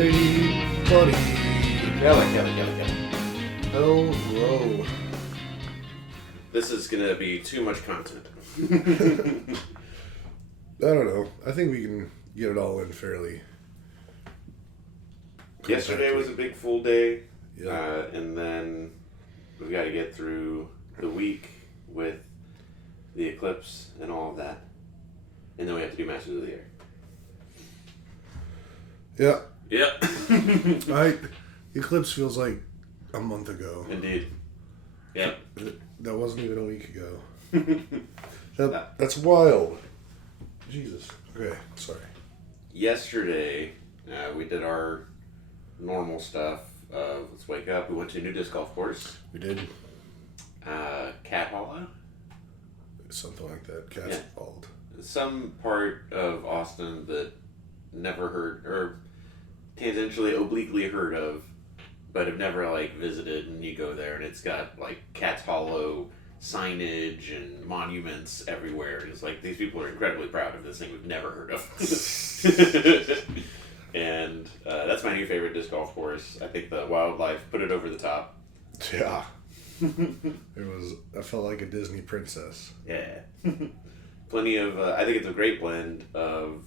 Hey, buddy. Kelly. Hello. This is gonna be too much content. I don't know. I think we can get it all in fairly. Yesterday was a big full day, Yeah. and then we got to get through the week with the eclipse and all of that, and then we have to do Masters of the Air. Yeah. Yep. Eclipse feels like a month ago. Indeed. Yep. That wasn't even a week ago. That's wild. Jesus. Okay, sorry. Yesterday, we did our normal stuff. Let's wake up. We went to a new disc golf course. We did Cat Hollow. something like that. Cat's fault. Some part of Austin that never heard, or tangentially, obliquely heard of, but have never visited, and you go there and it's got Cat's Hollow signage and monuments everywhere. And it's these people are incredibly proud of this thing we've never heard of. And that's my new favorite disc golf course. I think the wildlife put it over the top. Yeah. I felt like a Disney princess. Yeah. Plenty of, I think it's a great blend of,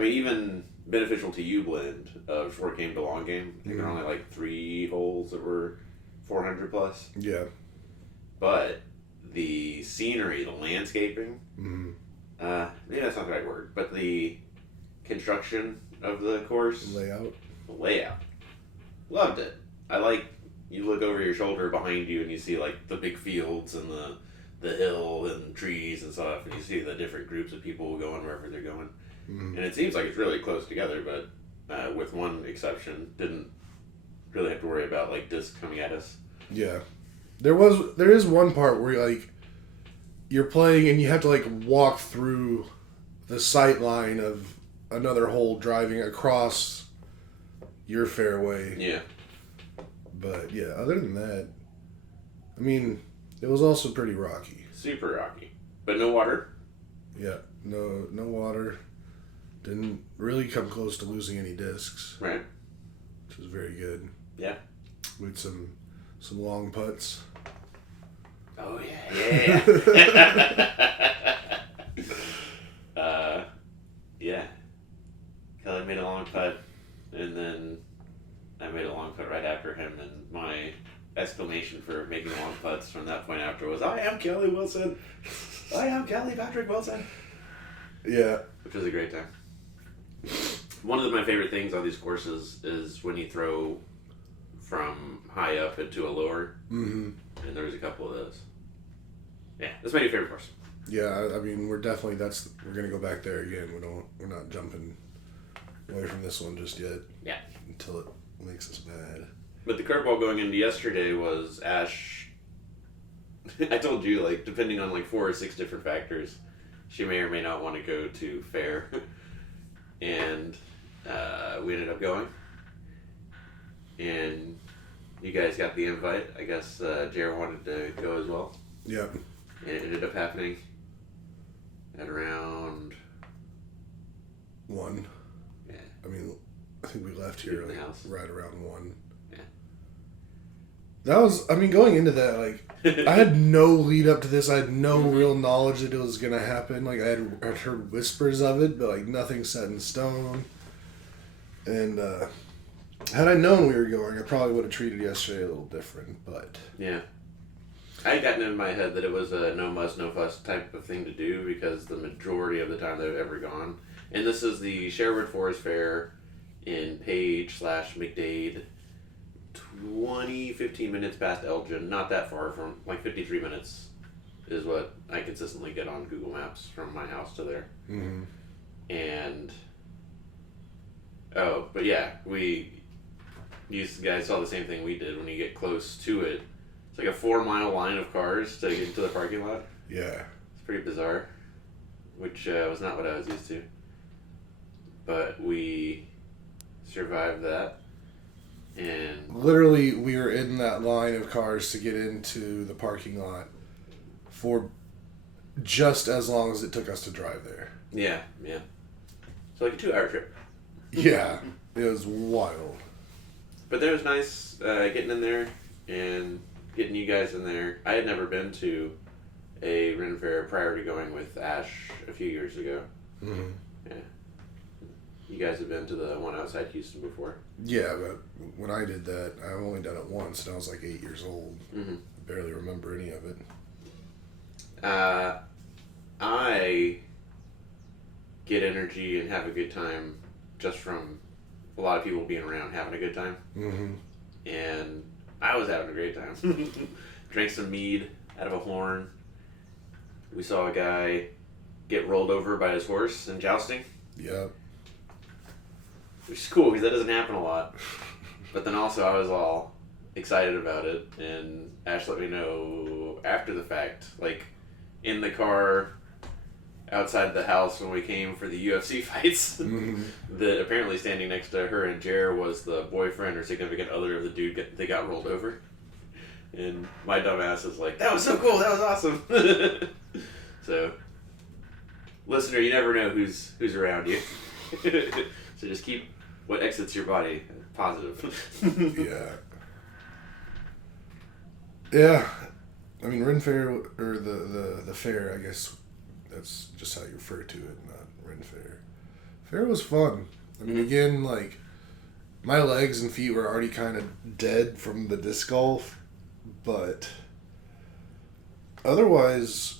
even beneficial to you blend of short game to long game. I think there are only 3 holes that were 400 plus. Yeah. But the scenery, the landscaping, maybe that's not the right word, but the construction of the course. Layout. Loved it. You look over your shoulder behind you and you see the big fields and the hill and trees and stuff, and you see the different groups of people going wherever they're going. And it seems like it's really close together, but with one exception, didn't really have to worry about discs coming at us. Yeah. There is one part where you're playing and you have to walk through the sight line of another hole driving across your fairway. Yeah. But yeah, other than that, it was also pretty rocky. Super rocky. But no water. Yeah. No water. Didn't really come close to losing any discs. Right. Which was very good. Yeah. With some long putts. Oh yeah. Yeah. Kelly made a long putt, and then I made a long putt right after him, and my exclamation for making long putts from that point after was, "I am Kelly Wilson. I am Kelly Patrick Wilson." Yeah. Which was a great time. One of my favorite things on these courses is when you throw from high up into a lower. Mm-hmm. And there's a couple of those. Yeah, that's my new favorite course. Yeah, we're definitely we're gonna go back there again. We're not jumping away from this one just yet. Yeah. Until it makes us mad. But the curveball going into yesterday was Ash. I told you, depending on 4 or 6 different factors, she may or may not want to go to Faire. And we ended up going. And you guys got the invite. I guess Jared wanted to go as well. Yeah. And it ended up happening at around 1. Yeah. I think we left here right around 1. Yeah. That was, going into that, I had no lead up to this. I had no real knowledge that it was going to happen. I'd heard whispers of it, but, nothing set in stone. And, had I known we were going, I probably would have treated yesterday a little different, but... Yeah. I had gotten in my head that it was a no muss, no fuss type of thing to do because the majority of the time they've ever gone. And this is the Sherwood Forest Fair in Page/McDade, 15 minutes past Elgin. Not that far from, 53 minutes is what I consistently get on Google Maps from my house to there. Mm-hmm. And... Oh, but yeah, you guys saw the same thing we did when you get close to it. It's a 4-mile line of cars to get into the parking lot. Yeah. It's pretty bizarre, which was not what I was used to. But we survived that. And literally, we were in that line of cars to get into the parking lot for just as long as it took us to drive there. Yeah. So a 2-hour trip. Yeah, it was wild. But it was nice getting in there and getting you guys in there. I had never been to a Ren Fair prior to going with Ash a few years ago. Mm-hmm. Yeah. You guys have been to the one outside Houston before? Yeah, but when I did that, I've only done it once, and I was like 8 years old. Mm-hmm. I barely remember any of it. I get energy and have a good time just from a lot of people being around having a good time. Mm-hmm. And I was having a great time. Drank some mead out of a horn. We saw a guy get rolled over by his horse in jousting. Yep. Which is cool because that doesn't happen a lot. But then also I was all excited about it, and Ash let me know after the fact, like in the car outside the house when we came for the UFC fights, Mm-hmm. that apparently standing next to her and Jer was the boyfriend or significant other of the dude that got rolled over. And my dumb ass is like, that was so cool, that was awesome. So, listener, you never know who's around you. So just keep what exits your body positive. Yeah. Yeah. I mean, Ren Fair, or the fair, I guess that's just how you refer to it, not Ren Fair. Fair was fun. I mean, again, like, my legs and feet were already kind of dead from the disc golf, but otherwise,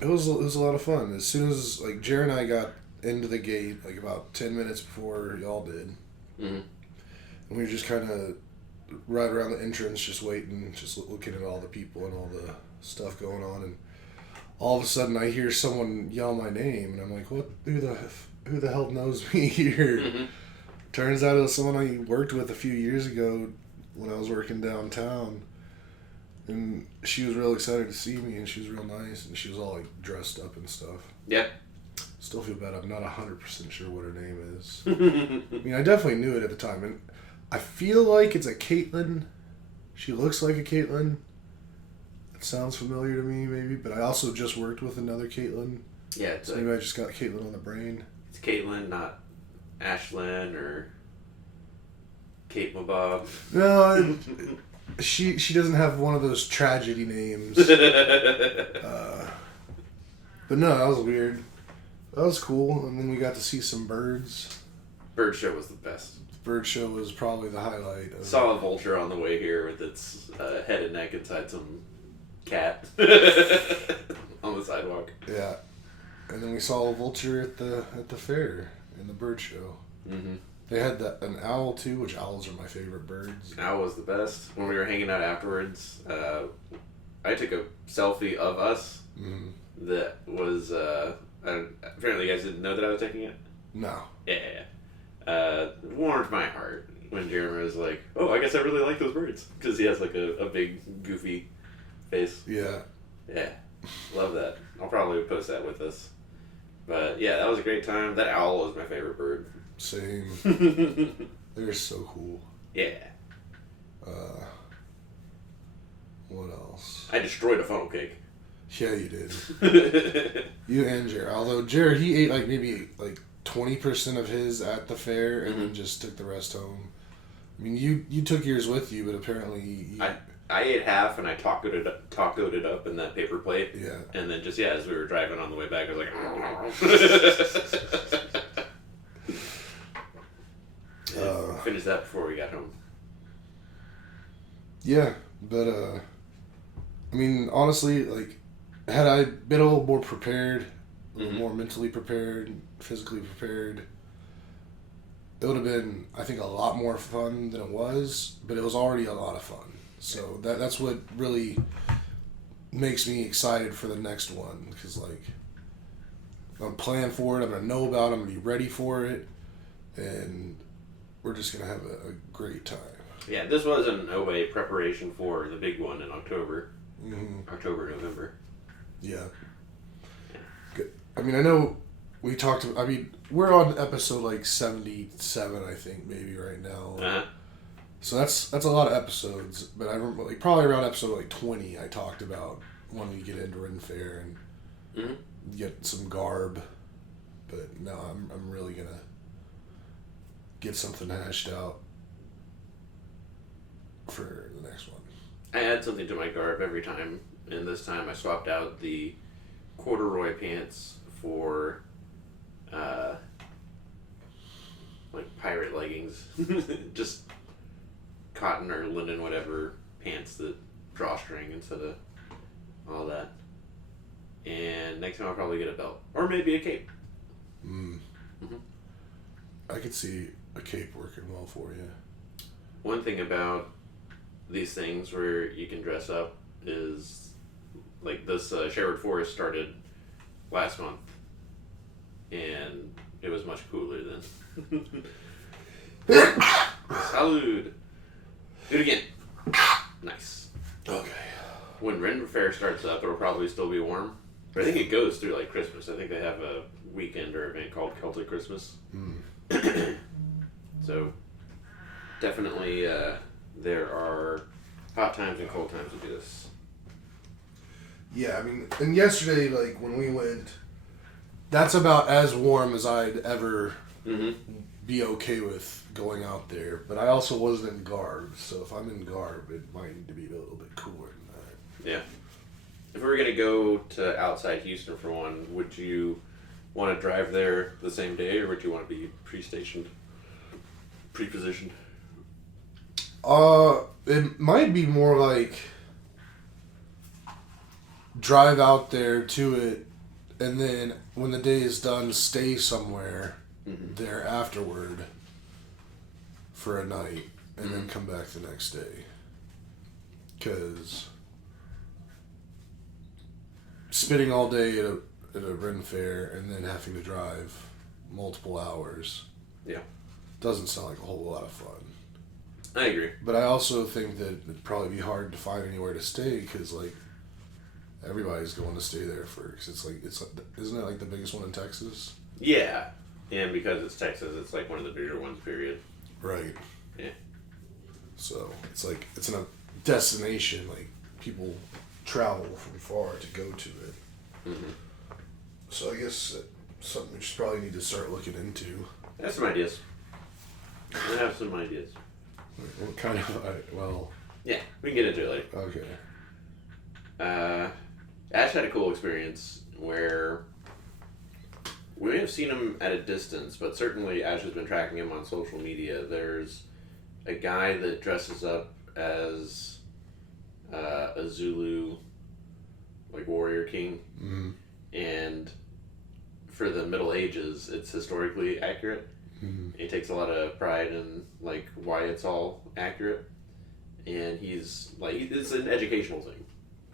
it was a lot of fun. As soon as, like, Jared and I got into the gate, like, about 10 minutes before y'all did, Mm-hmm. and we were just kind of right around the entrance, just waiting, just looking at all the people and all the stuff going on, and all of a sudden I hear someone yell my name, and I'm like, "What? Who the hell knows me here?" Mm-hmm. Turns out it was someone I worked with a few years ago when I was working downtown, and she was real excited to see me, and she was real nice, and she was all like dressed up and stuff. Yeah. Still feel bad. I'm not 100% sure what her name is. I mean, I definitely knew it at the time, and I feel like it's a Caitlin. She looks like a Caitlin. It sounds familiar to me, maybe, but I also just worked with another Caitlin. Yeah, it's So maybe I just got Caitlin on the brain. It's Caitlin, not Ashlyn or Kate Mabob. No, she doesn't have one of those tragedy names. But no, that was weird. That was cool, and then we got to see some birds. Bird show was the best. Bird show was probably the highlight. Saw a vulture on the way here with its head and neck inside some cat on the sidewalk. Yeah, and then we saw a vulture at the fair in the bird show. Mm-hmm. They had an owl too, which owls are my favorite birds. Owl was the best. When we were hanging out afterwards, I took a selfie of us. Mm. That was apparently you guys didn't know that I was taking it. No. Yeah. Warmed my heart when Jeremy was like, "Oh, I guess I really like those birds," because he has like a big goofy face. Yeah. Yeah, love that. I'll probably post that with us. But yeah, that was a great time. That owl was my favorite bird. Same. They're so cool. Yeah. What else? I destroyed a funnel cake. Yeah, you did. You and Jared. Although Jared, he ate like maybe like 20% of his at the fair and then just took the rest home. I mean, you took yours with you, but apparently I ate half and I tacoed it up in that paper plate. Yeah. And then just as we were driving on the way back, I was like, finished that before we got home. Yeah, but I mean, honestly, like, had I been a little more prepared, a little more mentally prepared, physically prepared, it would have been, I think, a lot more fun than it was, but it was already a lot of fun. So that's what really makes me excited for the next one, because, like, I'm planning for it, I'm going to know about it, I'm going to be ready for it, and we're just going to have a great time. Yeah, this was in a way preparation for the big one in October. Mm-hmm. October, November. Yeah. Good. I mean, I know we talked. I mean, we're on episode like 77, I think, maybe right now. Uh-huh. So that's a lot of episodes. But I remember, like, probably around episode like 20, I talked about when we get into Ren Fair and get some garb But no, I'm really gonna get something hashed out for the next one. I add something to my garb every time, and this time I swapped out the corduroy pants for like pirate leggings, just cotton or linen, whatever pants that drawstring instead of all that. And next time I'll probably get a belt or maybe a cape. I could see a cape working well for you. One thing about these things where you can dress up is like this Sherwood Forest started last month, and it was much cooler then. Salud. Do it again. Nice. Okay. When Ren Fair starts up, it'll probably still be warm. But I think it goes through like Christmas. I think they have a weekend or event called Celtic Christmas. So definitely there are hot times and cold times to do this. Yeah, I mean, and yesterday, like, when we went, that's about as warm as I'd ever be okay with going out there. But I also wasn't in garb, so if I'm in garb, it might need to be a little bit cooler than that. Yeah. If we were going to go to outside Houston for one, would you want to drive there the same day, or would you want to be pre-stationed, pre-positioned? It might be more like drive out there to it, and then when the day is done, stay somewhere there afterward for a night, and then come back the next day. Because spending all day at a Ren Fair and then having to drive multiple hours, doesn't sound like a whole lot of fun. I agree. But I also think that it'd probably be hard to find anywhere to stay because, like, everybody's going to stay there because isn't it like the biggest one in Texas? Yeah, and because it's Texas, it's like one of the bigger ones. Period. Right. Yeah. So it's like it's in a destination. Like people travel from far to go to it. So I guess something we should probably need to start looking into. I have some ideas. I have some ideas. What kind of yeah, we can get into it later. Okay. Ash had a cool experience where we may have seen him at a distance, but certainly Ash has been tracking him on social media. There's a guy that dresses up as a Zulu, like warrior king, and for the Middle Ages, it's historically accurate. He takes a lot of pride in like why it's all accurate, and he's like it's an educational thing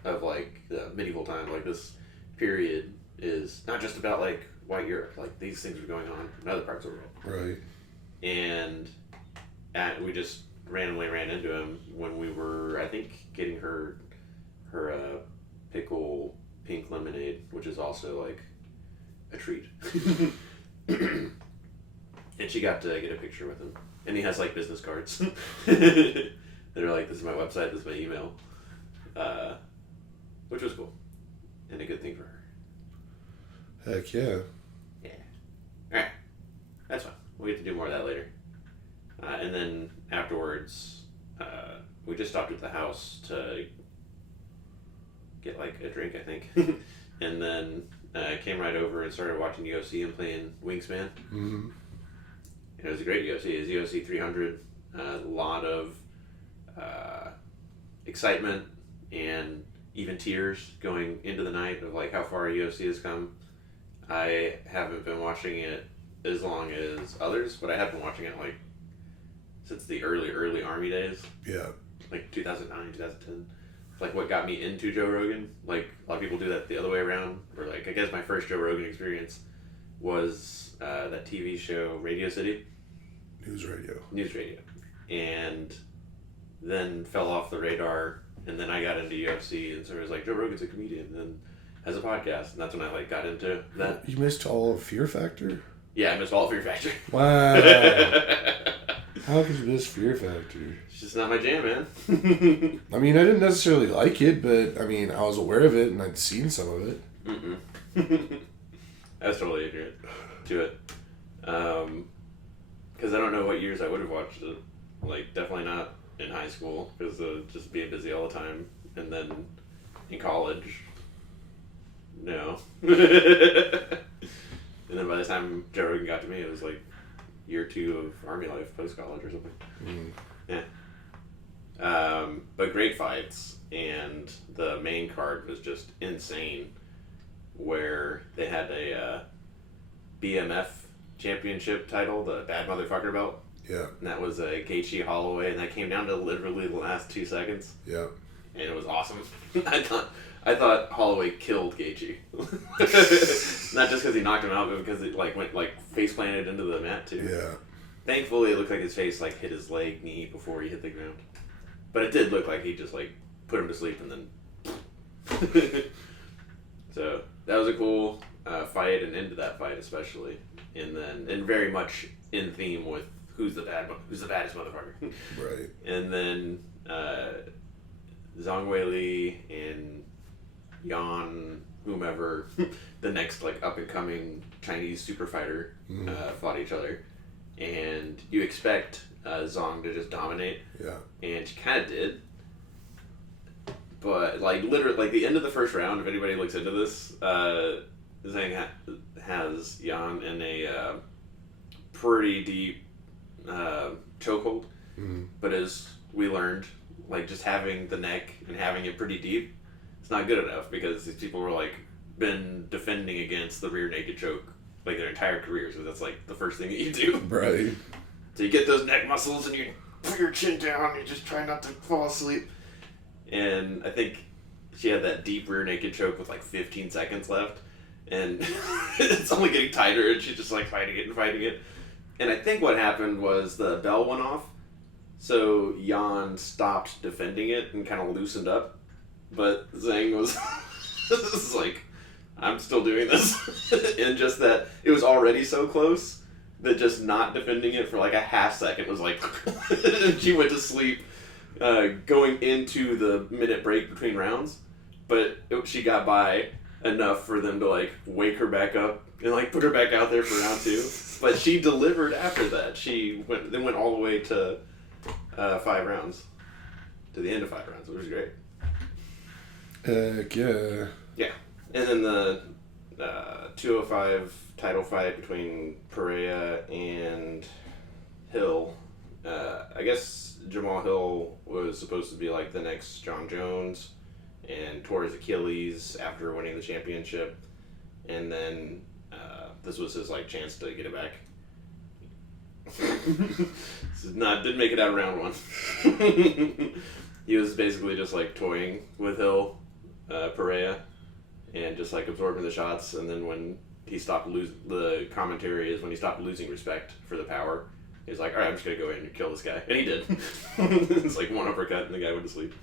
of like the medieval time. Like this period is not just about like white Europe. Like these things were going on in other parts of the world. Right. And we just randomly ran into him when we were, I think, getting her pickle pink lemonade, which is also like a treat. And she got to get a picture with him. And he has like business cards. That are like, this is my website, this is my email. Which was cool. And a good thing for her. Heck yeah. Yeah. Alright. That's fine. We'll get to do more of that later. And then afterwards, we just stopped at the house to get like a drink, I think. And then came right over and started watching UFC and playing Wingspan. It was a great UFC. It was UFC 300. A lot of excitement and even tears going into the night of like how far UFC has come. I haven't been watching it as long as others, but I have been watching it like since the early Army days. Yeah. Like 2009, 2010. Like what got me into Joe Rogan. Like a lot of people do that the other way around. Or like I guess my first Joe Rogan experience was that TV show Radio City. News Radio. And then fell off the radar, and then I got into UFC, and so it was like Joe Rogan's a comedian and has a podcast, and that's when I like got into that. You missed all of Fear Factor? Yeah, I missed all of Fear Factor. Wow. How could you miss Fear Factor? It's just not my jam, man. I mean, I didn't necessarily like it, but I mean, I was aware of it and I'd seen some of it. That's totally ignorant. to it. Because I don't know what years I would have watched it. Like, definitely not in high school, because just being busy all the time. And then in college, no. And then by the time Joe Rogan got to me, it was like year 2 of Army life, post-college or something. Yeah. But great fights, and the main card was just insane, where they had a BMF championship title, the Bad Motherfucker belt. Yeah. And that was a Gaethje Holloway, and that came down to literally the last 2 seconds. Yeah. And it was awesome. I thought Holloway killed Gaethje. Not just because he knocked him out, but because it went face planted into the mat too. Yeah. Thankfully, it looked like his face hit his knee before he hit the ground. But it did look like he just put him to sleep and then. So that was a cool fight, and into that fight especially, and very much in theme with who's the baddest motherfucker. Right. And then Zhang Weili and Yan, whomever, the next up and coming Chinese super fighter, fought each other, and you expect Zhang to just dominate. Yeah. And she kind of did. But literally, the end of the first round, if anybody looks into this, Zhang has Yan in a pretty deep chokehold. But as we learned, just having the neck and having it pretty deep, it's not good enough, because these people were been defending against the rear naked choke their entire career, so that's the first thing that you do. Right. So you get those neck muscles and you put your chin down and you just try not to fall asleep. And I think she had that deep rear naked choke with 15 seconds left, and it's only getting tighter, and she's just fighting it. And I think what happened was the bell went off, so Yan stopped defending it and kind of loosened up, but Zhang was I'm still doing this. And just that it was already so close that just not defending it for a half second was and she went to sleep going into the minute break between rounds, but she got by enough for them to wake her back up and put her back out there for round 2. But she delivered after that. She went all the way to 5 rounds, to the end of 5 rounds, which was great. Heck yeah. Yeah. And then the 205 title fight between Pereira and Hill. I guess Jamal Hill was supposed to be the next John Jones, and tore his Achilles after winning the championship. And then this was his chance to get it back. Didn't make it out of round 1. He was basically just toying with Hill, Pereira, and just absorbing the shots. And then when he stopped the commentary is when he stopped losing respect for the power. He's all right, I'm just gonna go in and kill this guy, and he did. It's one uppercut, and the guy went to sleep.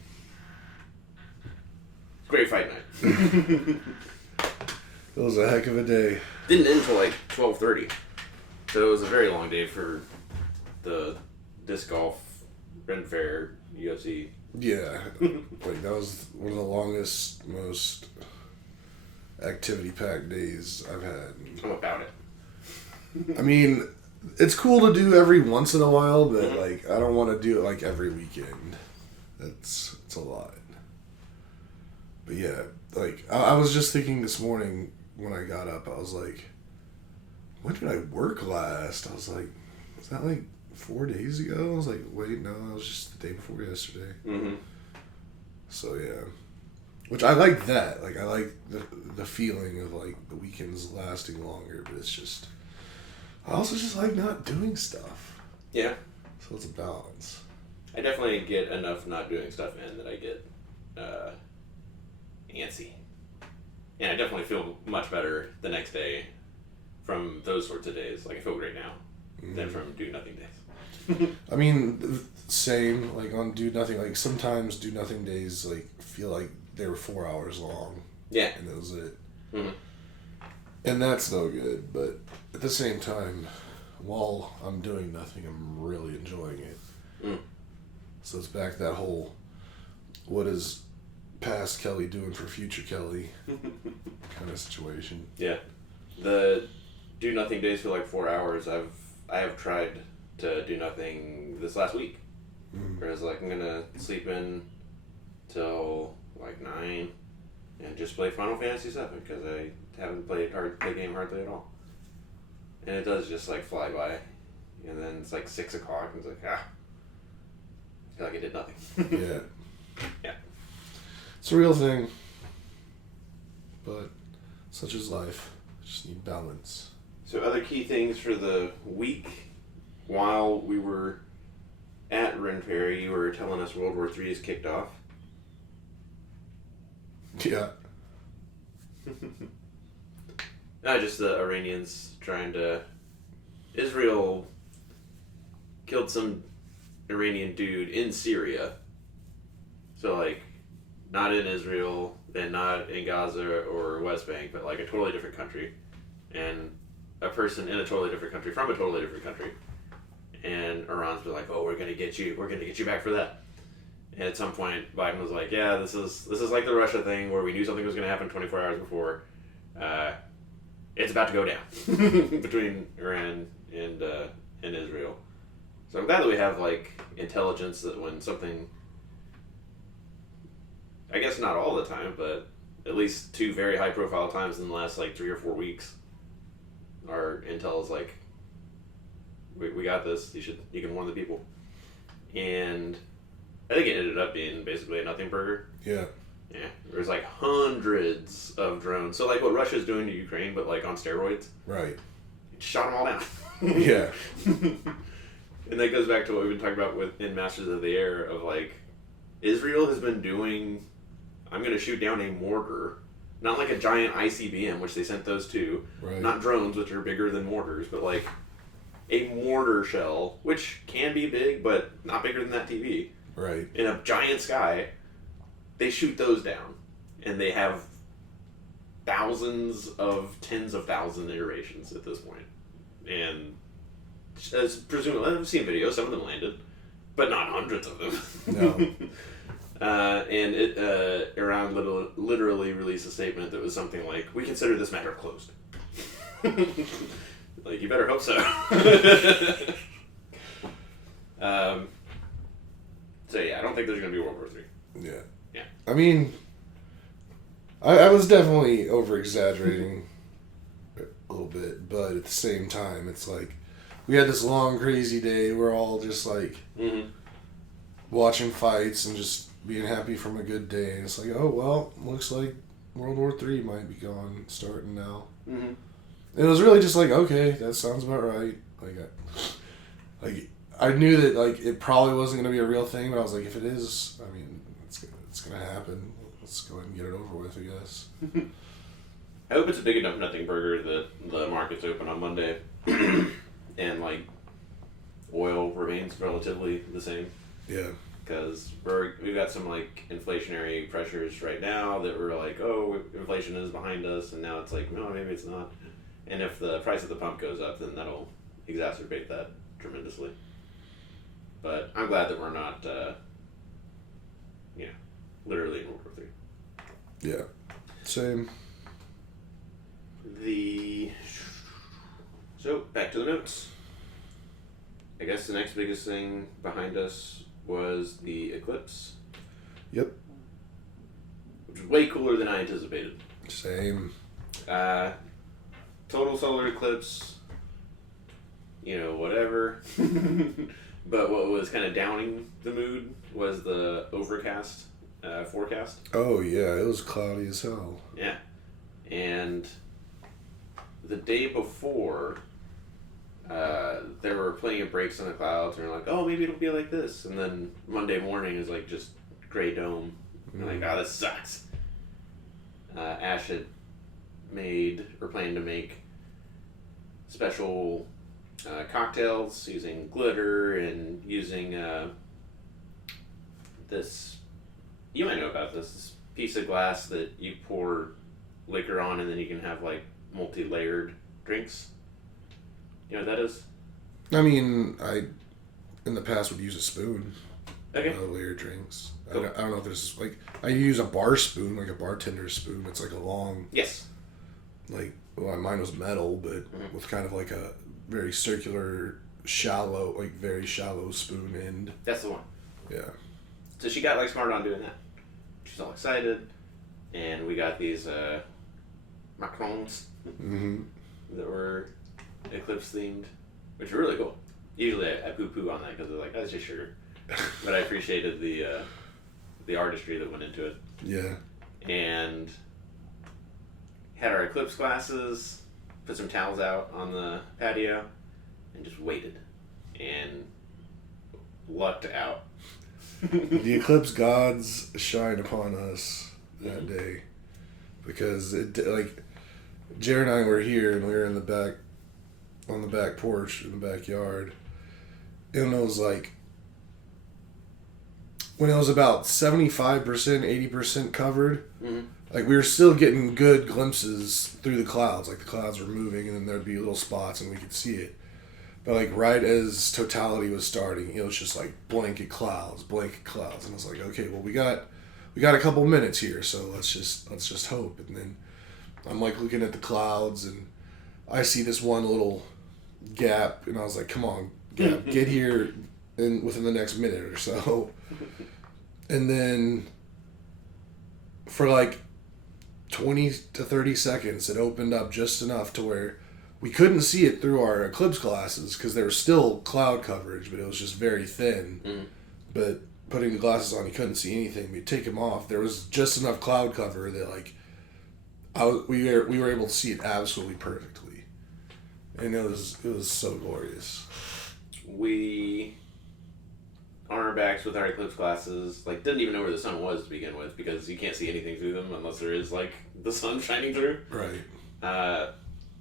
Great fight night. It was a heck of a day. Didn't end till 12:30, so it was a very long day for the disc golf, Ren Fair, UFC. Yeah, that was one of the longest, most activity-packed days I've had. I'm about it. I mean, it's cool to do every once in a while, but I don't want to do it every weekend. It's a lot. But yeah, I was just thinking this morning when I got up, I was when did I work last? I was is that 4 days ago? I was wait, no, that was just the day before yesterday. So yeah, which I like that. I like the feeling of the weekends lasting longer, but it's just, I also just like not doing stuff. Yeah. So it's a balance. I definitely get enough not doing stuff in that I get antsy. And I definitely feel much better the next day from those sorts of days. I feel great now than from do nothing days. I mean, same. On do nothing. Sometimes do nothing days feel like they were 4 hours long. Yeah. And that was it. And that's no good. But at the same time, while I'm doing nothing, I'm really enjoying it. So it's back that whole, what is past Kelly doing for future Kelly kind of situation. Yeah. Do do nothing days for like 4 hours. I have tried to do nothing this last week. Whereas like I'm gonna sleep in till like 9 and just play Final Fantasy 7 because I haven't played the game hardly at all. And it does just like fly by, and then it's like 6 o'clock and it's like I feel like I did nothing. Yeah. Yeah. It's a real thing. But such is life. Just need balance. So other key things for the week, while we were at Ren Fair, you were telling us World War III is kicked off. Yeah. Not just the Iranians trying to... Israel killed some Iranian dude in Syria. So, like, not in Israel and not in Gaza or West Bank, but, like, a totally different country. And a person in a totally different country from a totally different country. And Iran's been like, oh, we're going to get you back for that. And at some point, Biden was like, yeah, this is like the Russia thing where we knew something was going to happen 24 hours before. It's about to go down between Iran and Israel. So I'm glad that we have like intelligence that when something, I guess not all the time, but at least 2 very high profile times in the last like 3 or 4 weeks, our intel is like, we got this. You can warn the people. And I think it ended up being basically a nothing burger. Yeah. Yeah, there's like hundreds of drones. So like what Russia's doing to Ukraine, but like on steroids. Right. It shot them all down. Yeah. And that goes back to what we've been talking about in Masters of the Air of like, Israel has been doing, I'm going to shoot down a mortar. Not like a giant ICBM, which they sent those to. Right. Not drones, which are bigger than mortars, but like a mortar shell, which can be big, but not bigger than that TV. Right. In a giant sky. They shoot those down, and they have thousands of tens of thousand iterations at this point. And as presumably, I've seen videos, some of them landed, but not hundreds of them. No. And Iran literally released a statement that was something like, we consider this matter closed. Like, you better hope so. So yeah, I don't think there's going to be World War III. Yeah. Yeah. I mean, I was definitely over-exaggerating a little bit, but at the same time, it's like, we had this long, crazy day. We're all just like watching fights and just being happy from a good day. And it's like, oh, well, looks like World War III might be starting now. Mm-hmm. It was really just like, okay, that sounds about right. Like I knew that like it probably wasn't going to be a real thing, but I was like, if it is, I mean, it's going to happen. Let's go ahead and get it over with, I guess. I hope it's a big enough nothing burger that the market's open on Monday and like oil remains relatively the same. Yeah. Because we've got some like inflationary pressures right now that we're like, oh, inflation is behind us, and now it's like, no, maybe it's not. And if the price at the pump goes up, then that'll exacerbate that tremendously. But I'm glad that we're not, literally in World War III. Yeah. Same. So, back to the notes. I guess the next biggest thing behind us was the eclipse. Yep. Which was way cooler than I anticipated. Same. Total solar eclipse, whatever. But what was kind of downing the mood was the overcast forecast. Oh, yeah, it was cloudy as hell. Yeah. And the day before, there were plenty of breaks in the clouds, and they're like, oh, maybe it'll be like this. And then Monday morning is like just gray dome. And like, oh, this sucks. Ash had planned to make special cocktails using glitter and using this, you might know about this piece of glass that you pour liquor on, and then you can have like multi-layered drinks. You know what that is? I mean, I in the past would use a spoon. Okay. Layered drinks. Cool. I don't know if there's like, I use a bar spoon, like a bartender's spoon. It's like a long, Yes. like well, mine was metal, but Mm-hmm. with kind of like a very circular, shallow, like very shallow spoon end. That's the one. Yeah. So she got like smart on doing that. She's all excited, and we got these macarons Mm-hmm. that were eclipse themed, which were really cool. Usually I poo-poo on that because they're like, oh, it's just sugar. But I appreciated the artistry that went into it. Yeah. And had our eclipse glasses, put some towels out on the patio, and just waited. And lucked out. The eclipse gods shine upon us that day, because it, like, Jared and I were here and we were in the back, on the back porch in the backyard, and it was like, when it was about 75%, 80% covered, like we were still getting good glimpses through the clouds, like the clouds were moving and then there'd be little spots and we could see it. But like right as totality was starting, it was just like blanket clouds, and I was like, okay, well we got a couple minutes here, so let's just hope. And then I'm like looking at the clouds and I see this one little gap, and I was like, come on, gap, get here within the next minute or so. And then for like 20 to 30 seconds, it opened up just enough to where we couldn't see it through our eclipse glasses because there was still cloud coverage, but it was just very thin. But putting the glasses on, you couldn't see anything. We'd take them off. There was just enough cloud cover that like we were able to see it absolutely perfectly, and it was so glorious. We, on our backs with our eclipse glasses, like didn't even know where the sun was to begin with because you can't see anything through them unless there is like the sun shining through. Right.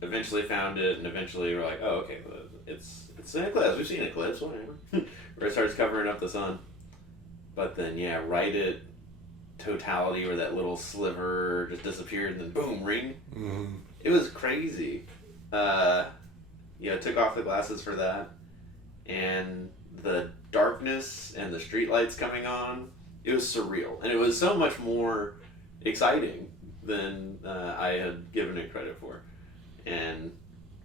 Eventually found it, and eventually we're like, oh, okay, it's an eclipse. We've seen an eclipse, whatever. Where it starts covering up the sun. But then, yeah, right at totality where that little sliver just disappeared and then boom, ring. Mm-hmm. It was crazy. Took off the glasses for that. And the darkness and the streetlights coming on, it was surreal. And it was so much more exciting than I had given it credit for. And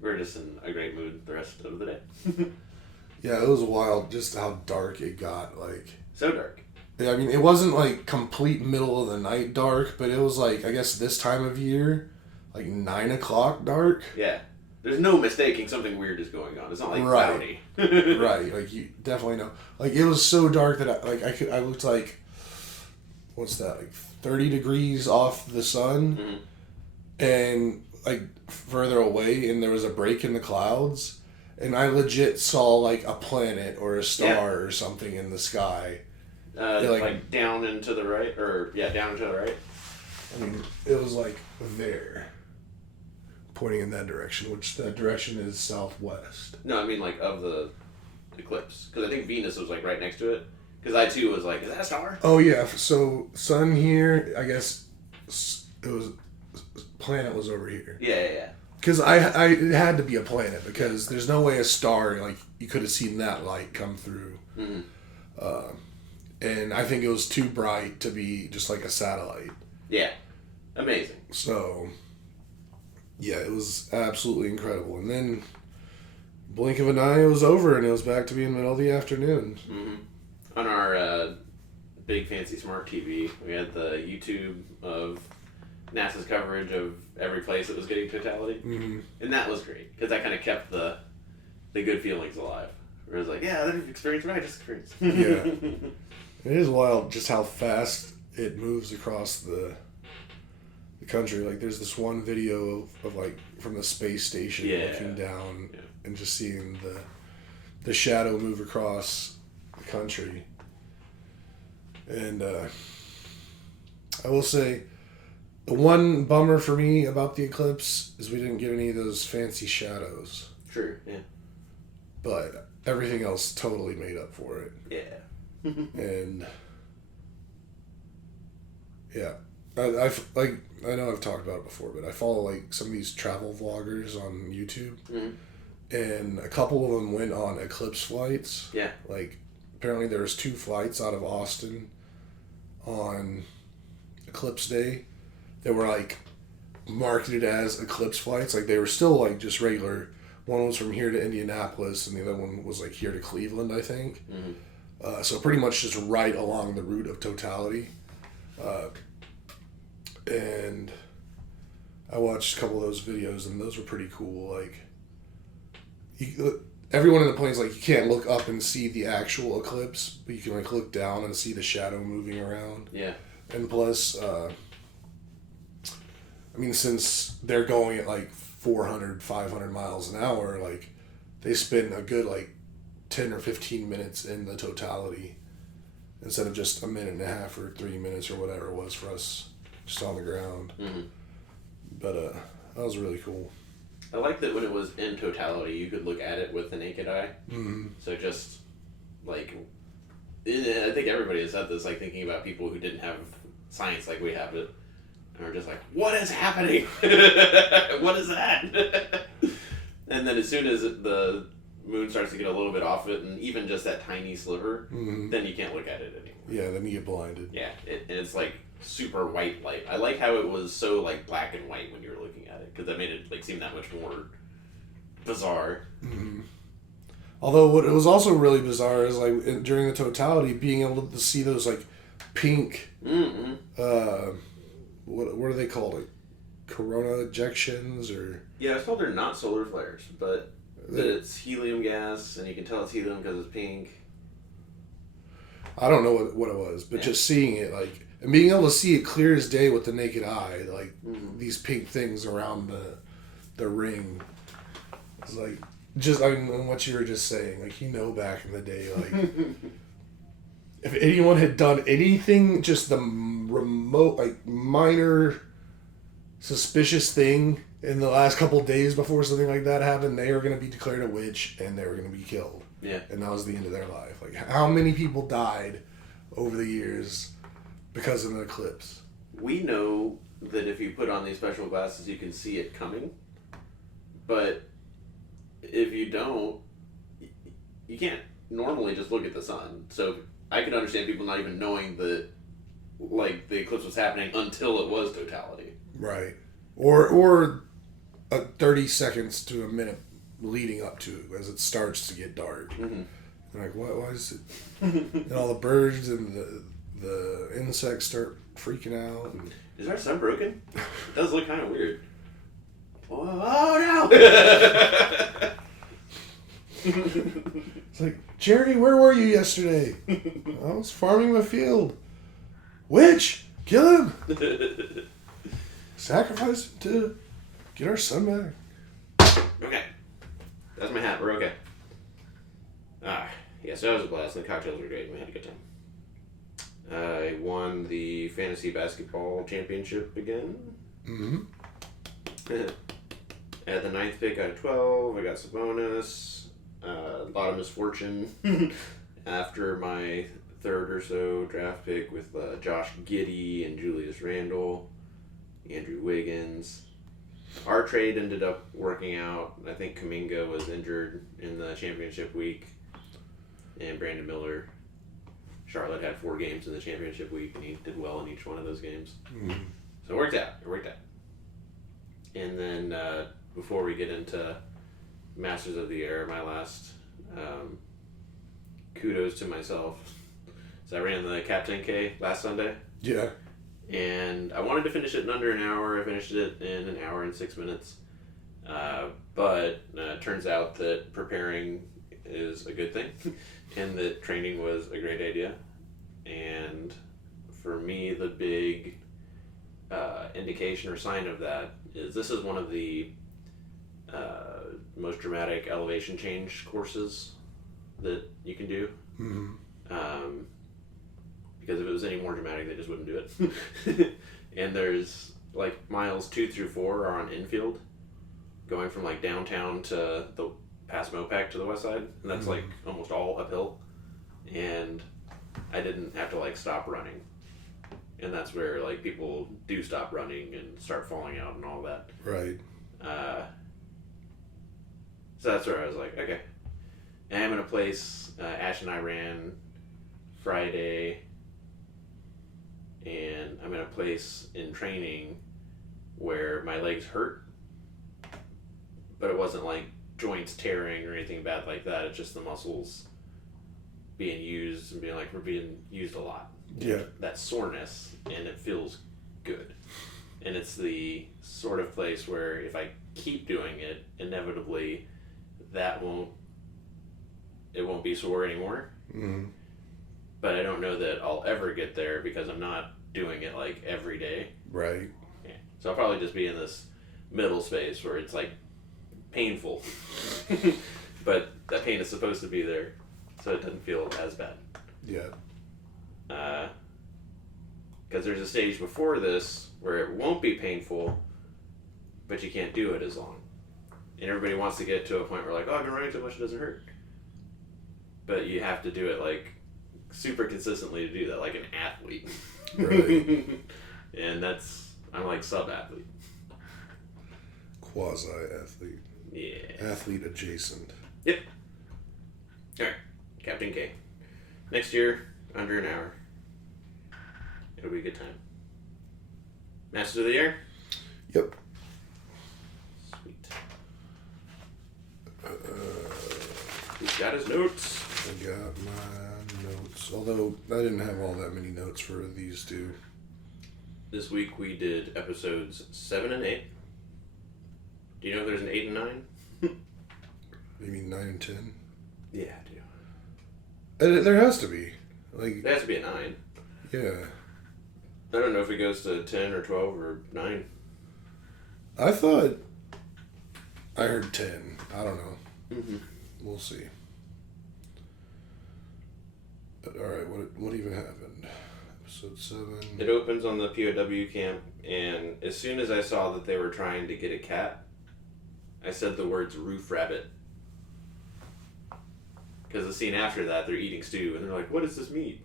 we're just in a great mood the rest of the day. Yeah, it was wild just how dark it got. Like, so dark. I mean, it wasn't like complete middle of the night dark, but it was like, I guess this time of year, like 9 o'clock dark. Yeah. There's no mistaking something weird is going on. It's not like cloudy. Right. Like, you definitely know. Like, it was so dark that I looked like, what's that, like 30 degrees off the sun. Mm-hmm. And like further away, and there was a break in the clouds, and I legit saw like a planet or a star or something in the sky. Like down and to the right, down and to the right. I mean, it was like there, pointing in that direction, which that direction is southwest. No, I mean like of the eclipse, because I think Venus was like right next to it. Because I too was like, is that a star? Oh yeah, so sun here, I guess it was. Planet was over here. Yeah. Because it had to be a planet, because there's no way a star, like, you could have seen that light come through. Mm-hmm. And I think it was too bright to be just like a satellite. Yeah. Amazing. So, yeah, it was absolutely incredible. And then, blink of an eye, it was over, and it was back to being middle of the afternoon. Mm-hmm. On our big fancy smart TV, we had the YouTube of NASA's coverage of every place that was getting totality. Mm-hmm. And that was great, because that kind of kept the good feelings alive. Where it was like, yeah, they've experienced what I just experienced. Yeah. It is wild just how fast it moves across the country. Like, there's this one video of like, from the space station looking down and just seeing the shadow move across the country. And I will say, the one bummer for me about the eclipse is we didn't get any of those fancy shadows. True, yeah. But everything else totally made up for it. Yeah. And yeah, I know I've talked about it before, but I follow like some of these travel vloggers on YouTube, and a couple of them went on eclipse flights. Yeah. Like, apparently there was 2 flights out of Austin on eclipse day that were like marketed as eclipse flights. Like they were still like just regular. One was from here to Indianapolis, and the other one was like here to Cleveland, I think. So pretty much just right along the route of totality. And I watched a couple of those videos, and those were pretty cool. Like, everyone in the plane's like, you can't look up and see the actual eclipse, but you can like look down and see the shadow moving around. Yeah. And plus, I mean, since they're going at like 400, 500 miles an hour, like they spend a good like 10 or 15 minutes in the totality instead of just a minute and a half or 3 minutes or whatever it was for us just on the ground. But that was really cool. I like that when it was in totality, you could look at it with the naked eye. So just like, I think everybody has had this, like thinking about people who didn't have science like we have it, and are just like, what is happening? What is that? And then as soon as the moon starts to get a little bit off it, and even just that tiny sliver, then you can't look at it anymore. Yeah, then you get blinded. Yeah, and it's like super white light. I like how it was so like black and white when you were looking at it, because that made it like seem that much more bizarre. Although what it was also really bizarre is like during the totality, being able to see those like pink, what are they called? Like corona ejections or? Yeah, I was told they're not solar flares, but that it's helium gas, and you can tell it's helium because it's pink. I don't know what it was, but just seeing it, like, and being able to see it clear as day with the naked eye, like these pink things around the ring. It's like, just, I mean, what you were just saying, like, back in the day, like, if anyone had done anything, just the remote, like, minor suspicious thing in the last couple days before something like that happened, they were going to be declared a witch and they were going to be killed. Yeah. And that was the end of their life. Like, how many people died over the years because of an eclipse? We know that if you put on these special glasses, you can see it coming. But if you don't, you can't normally just look at the sun. So I can understand people not even knowing that, like, the eclipse was happening until it was totality. Right. Or 30 seconds to a minute leading up to it as it starts to get dark. Like, why is it? And all the birds and the insects start freaking out. And... Is our sun broken? It does look kind of weird. Oh no! It's like, Jerry, where were you yesterday? I was farming my field. Witch! Kill him! Sacrifice him to get our son back. Okay. That's my hat. We're okay. Yeah, so that was a blast. The cocktails were great, and we had a good time. I won the fantasy basketball championship again. At the 9th pick out of 12, I got Sabonis. A lot of misfortune after my third or so draft pick with Josh Giddey and Julius Randle, Andrew Wiggins. Our trade ended up working out. I think Kuminga was injured in the championship week, and Brandon Miller. Charlotte had 4 games in the championship week, and he did well in each one of those games. So it worked out. And then before we get into Masters of the Air, my last kudos to myself. So I ran the Cap 10K last Sunday. Yeah. And I wanted to finish it in under an hour. I finished it in an hour and 6 minutes. But it turns out that preparing is a good thing and that training was a great idea. And for me, the big indication or sign of that is this is one of the most dramatic elevation change courses that you can do. Because if it was any more dramatic, they just wouldn't do it. And there's like miles 2 through 4 are on infield, going from like downtown to the past Mopac to the west side, and that's like almost all uphill. And I didn't have to like stop running, and that's where like people do stop running and start falling out and all that. Right. So that's where I was like, okay. And I'm in a place. Ash and I ran Friday. And I'm in a place in training where my legs hurt, but it wasn't like joints tearing or anything bad like that. It's just the muscles being used and we're being used a lot. Yeah. That soreness, and it feels good. And it's the sort of place where if I keep doing it, inevitably it won't be sore anymore. Mm-hmm. But I don't know that I'll ever get there because I'm not doing it like every day. Right. Yeah. So I'll probably just be in this middle space where it's like painful. But that pain is supposed to be there, so it doesn't feel as bad. Yeah. Because there's a stage before this where it won't be painful, but you can't do it as long. And everybody wants to get to a point where like, oh, I've been running so much it doesn't hurt. But you have to do it like super consistently to do that, like an athlete. Right. And I'm like sub-athlete. Quasi-athlete. Yeah. Athlete adjacent. Yep. Alright. Captain K. Next year, under an hour. It'll be a good time. Master of the Air? Yep. Sweet. He's got his notes. I got my notes. Although I didn't have all that many notes for these two. This week we did episodes 7 and 8. Do you know if there's an 8 and 9? You mean 9 and 10? Yeah, I do. There has to be. Like, There has to be a 9. yeah. I don't know if it goes to 10 or 12 or 9. I thought I heard 10. I don't know. Mm-hmm. We'll see. But, alright, what even happened? Episode 7. It opens on the POW camp, and as soon as I saw that they were trying to get a cat, I said the words roof rabbit. Because the scene after that, they're eating stew, and they're like, what is this meat?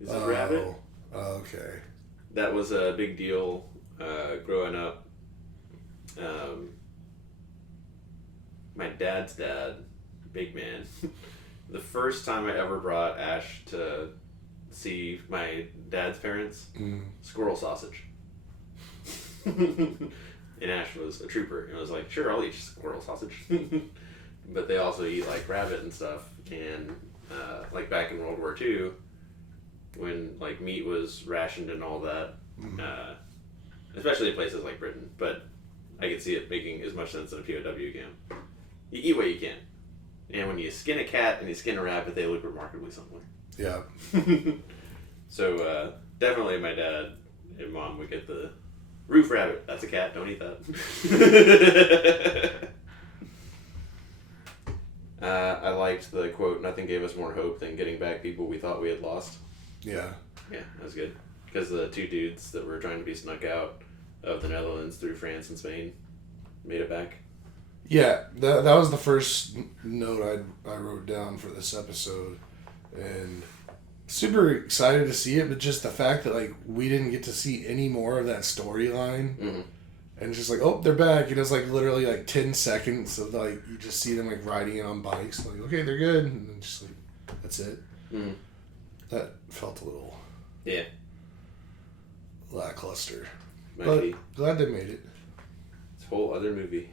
Is it rabbit? Okay. That was a big deal growing up. My dad's dad, big man, the first time I ever brought Ash to see my dad's parents, squirrel sausage. And Ash was a trooper, and was like, sure, I'll eat squirrel sausage. But they also eat like rabbit and stuff, and like back in World War II, when like meat was rationed and all that, especially in places like Britain, but I could see it making as much sense in a POW camp. You eat what you can, and when you skin a cat and you skin a rabbit, they look remarkably similar. Yeah. So definitely my dad and mom would get the roof rabbit. That's a cat. Don't eat that. I liked the quote, nothing gave us more hope than getting back people we thought we had lost. Yeah. Yeah, that was good. Because the two dudes that were trying to be snuck out of the Netherlands through France and Spain made it back. Yeah, that was the first note I wrote down for this episode. And super excited to see it, but just the fact that like we didn't get to see any more of that storyline. Mm-hmm. And it's just like, oh, they're back. And it's like literally like 10 seconds of like, you just see them like riding in on bikes. Like, okay, they're good. And then just like, that's it. Mm-hmm. That felt a little lackluster. Might be. Glad they made it. It's a whole other movie.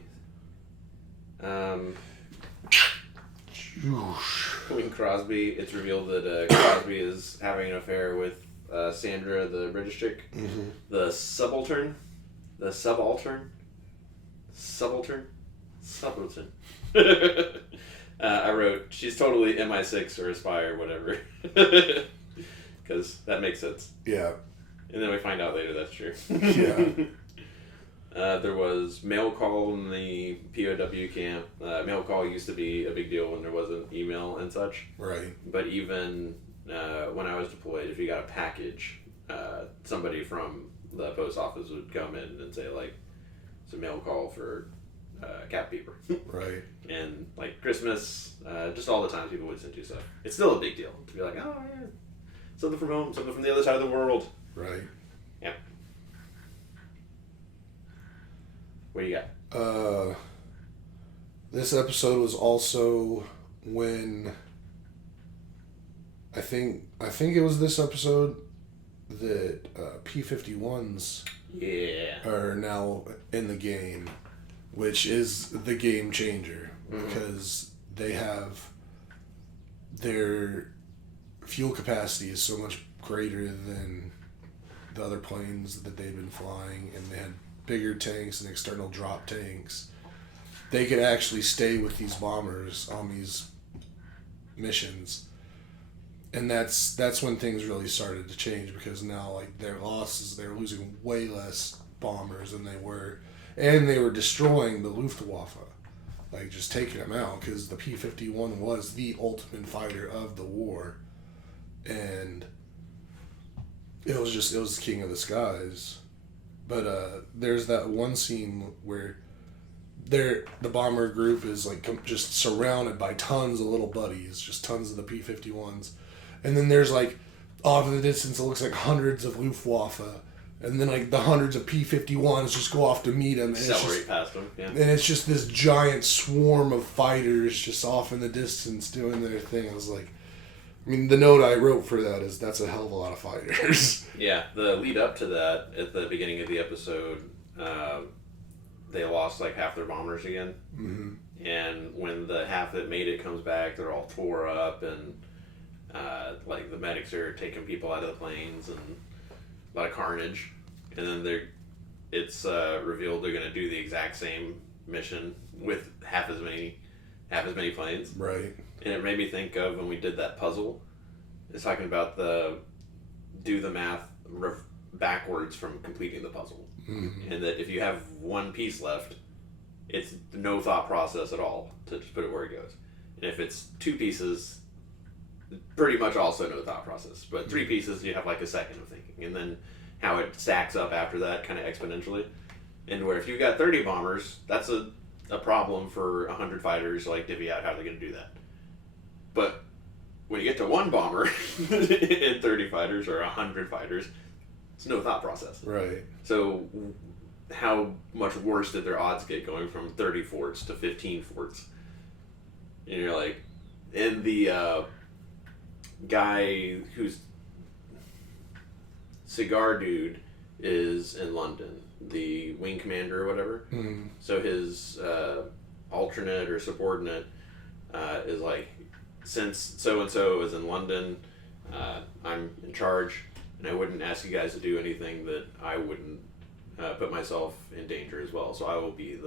Queen Crosby, it's revealed that Crosby is having an affair with Sandra, the British chick. Mm-hmm. The subaltern. The subaltern. I wrote, she's totally MI6 or a spy or whatever. Because that makes sense. Yeah. And then we find out later that's true. Yeah. There was mail call in the POW camp. Mail call used to be a big deal when there wasn't email and such. Right. But even when I was deployed, if you got a package, somebody from the post office would come in and say, like, it's a mail call for cat paper. Right. And, like, Christmas, just all the times people would send you stuff. It's still a big deal to be like, oh, yeah, something from home, something from the other side of the world. Right. Yeah. What do you got? This episode was also when I think it was this episode that P-51s Yeah. are now in the game, which is the game changer because they have their fuel capacity is so much greater than the other planes that they've been flying, and they had bigger tanks and external drop tanks. They could actually stay with these bombers on these missions. And that's when things really started to change, because now like their losses, they're losing way less bombers than they were, and they were destroying the Luftwaffe, like just taking them out, because the P-51 was the ultimate fighter of the war, and it was the king of the skies. But there's that one scene where the bomber group is like just surrounded by tons of little buddies, just tons of the P-51s. And then there's like, off in the distance, it looks like hundreds of Luftwaffe. And then like the hundreds of P-51s just go off to meet them. And Accelerate past them, yeah. And it's just this giant swarm of fighters just off in the distance doing their thing. I was like, I mean, the note I wrote for that is that's a hell of a lot of fighters. Yeah, the lead up to that, at the beginning of the episode, they lost like half their bombers again. Mm-hmm. And when the half that made it comes back, they're all tore up, and like the medics are taking people out of the planes, and a lot of carnage. And then it's revealed they're going to do the exact same mission with half as many planes. Right. And it made me think of when we did that puzzle. It's talking about do the math backwards from completing the puzzle. Mm-hmm. And that if you have one piece left, it's no thought process at all to just put it where it goes. And if it's two pieces, pretty much also no thought process. But three pieces, you have like a second of thinking. And then how it stacks up after that, kind of exponentially. And where if you've got 30 bombers, that's a problem for 100 fighters, like divvy out how they're going to do that. But when you get to one bomber and 30 fighters or 100 fighters, it's no thought process. Right. So how much worse did their odds get going from 30 forts to 15 forts? And you're like, and the guy who's cigar dude is in London, the wing commander or whatever. Mm-hmm. So his alternate or subordinate is like, since so-and-so is in London, I'm in charge, and I wouldn't ask you guys to do anything that I wouldn't put myself in danger as well. So I will be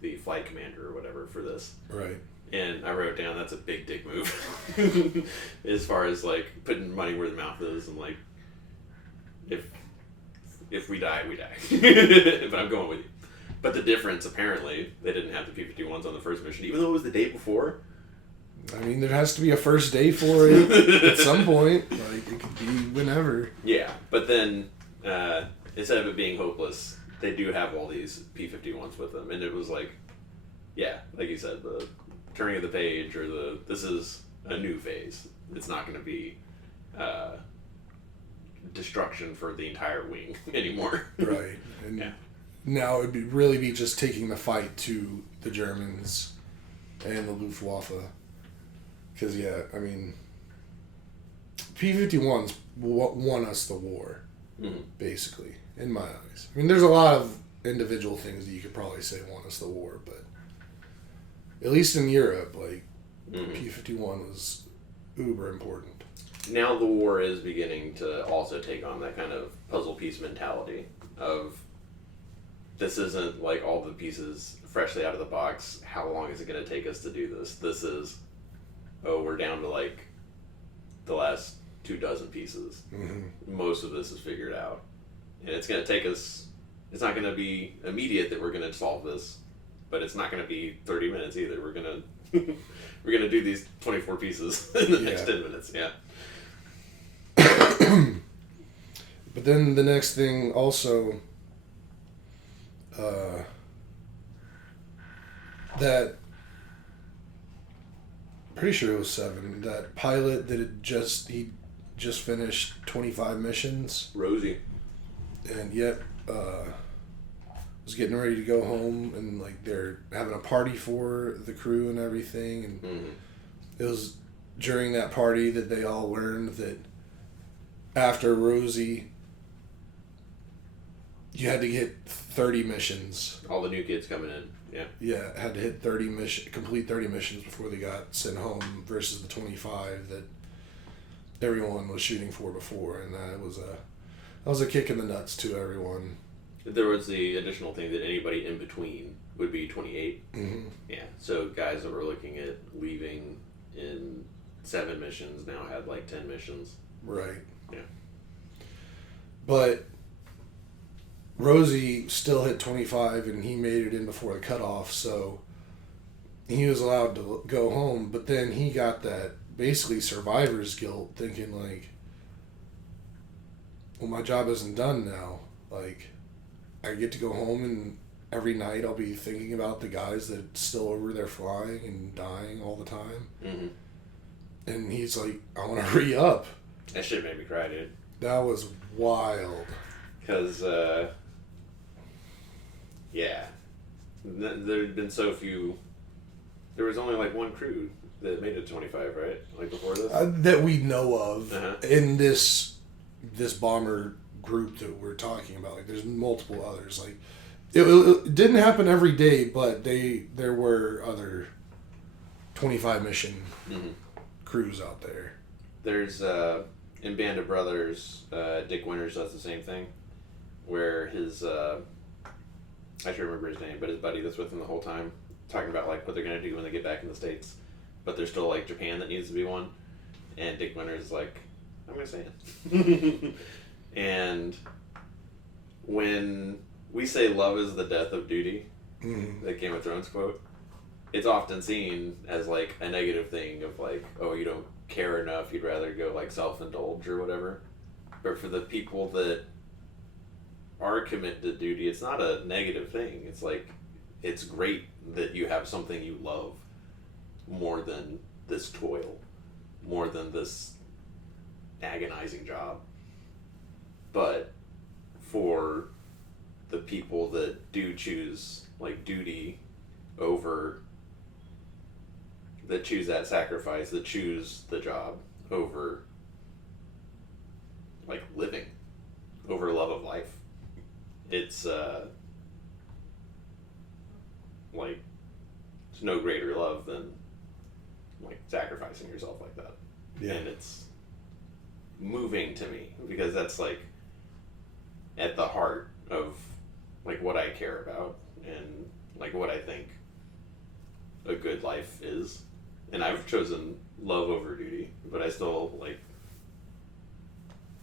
the flight commander or whatever for this. Right. And I wrote down that's a big dick move as far as like putting money where the mouth is, and like if we die, we die. But I'm going with you. But the difference, apparently, they didn't have the P-51s on the first mission, even though it was the day before. I mean, there has to be a first day for it at some point. Like, it could be whenever. Yeah, but then instead of it being hopeless, they do have all these P-51s with them. And it was like, yeah, like you said, the turning of the page, or this is a new phase. It's not going to be destruction for the entire wing anymore. Right. And now it would really be just taking the fight to the Germans and the Luftwaffe. Because, yeah, I mean, P-51s won us the war, basically, in my eyes. I mean, there's a lot of individual things that you could probably say won us the war, but at least in Europe, like, P-51 was uber important. Now the war is beginning to also take on that kind of puzzle piece mentality of, this isn't like all the pieces freshly out of the box. How long is it going to take us to do this? This is, we're down to like the last 24 pieces. Mm-hmm. Most of this is figured out. And it's going to take us, it's not going to be immediate that we're going to solve this, but it's not going to be 30 minutes either. We're going to do these 24 pieces in the next 10 minutes. Yeah. But then the next thing also, that, pretty sure it was 7, that pilot that he just finished 25 missions. Rosie. And yet, was getting ready to go home, and like they're having a party for the crew and everything. And it was during that party that they all learned that after Rosie, you had to hit 30 missions. All the new kids coming in. Yeah. Yeah, had to hit complete 30 missions before they got sent home versus the 25 that everyone was shooting for before, and that was a kick in the nuts to everyone. There was the additional thing that anybody in between would be 28. Mm-hmm. Yeah. So guys that were looking at leaving in 7 missions now had like 10 missions. Right. Yeah. But Rosie still hit 25, and he made it in before the cutoff, so he was allowed to go home. But then he got that basically survivor's guilt, thinking like, well, my job isn't done now. Like, I get to go home, and every night I'll be thinking about the guys that still over there flying and dying all the time. Mm-hmm. And he's like, I want to re-up. That shit made me cry, dude. That was wild. Because, yeah. There had been so few. There was only like one crew that made it to 25, right? Like before this? That we know of Uh-huh. in this bomber group that we're talking about. Like, there's multiple others. Like, it didn't happen every day, but there were other 25 mission Mm-hmm. crews out there. There's, in Band of Brothers, Dick Winters does the same thing, where his, I should remember his name, but his buddy that's with him the whole time, talking about like what they're going to do when they get back in the States, but there's still like Japan that needs to be one, and Dick Winters is like, I'm going to say it. And when we say love is the death of duty, Mm-hmm. the Game of Thrones quote, it's often seen as like a negative thing of like, oh, you don't care enough, you'd rather go like self-indulge or whatever. But for the people that are committed to duty, it's not a negative thing. It's like, it's great that you have something you love more than this toil, more than this agonizing job. But for the people that do choose like duty over, that choose that sacrifice, that choose the job over like living, over love of life, it's like, there's no greater love than like sacrificing yourself like that. Yeah. And it's moving to me because that's like at the heart of like what I care about and like what I think a good life is. And I've chosen love over duty, but I still like,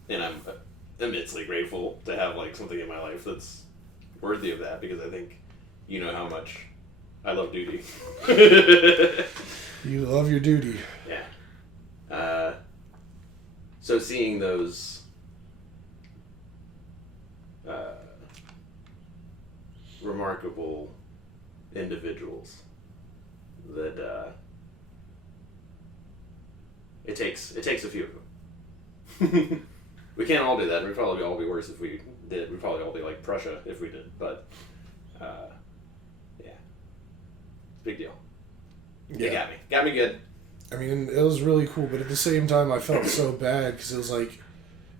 and I'm immensely grateful to have like something in my life that's worthy of that, because I think you know how much I love duty. You love your duty. Yeah. So seeing those remarkable individuals that it takes a few of them. We can't all do that. We'd probably all be worse if we did. We'd probably all be like Prussia if we did. But yeah, big deal. Yeah. It got me good. I mean, it was really cool, but at the same time, I felt so bad because it was like,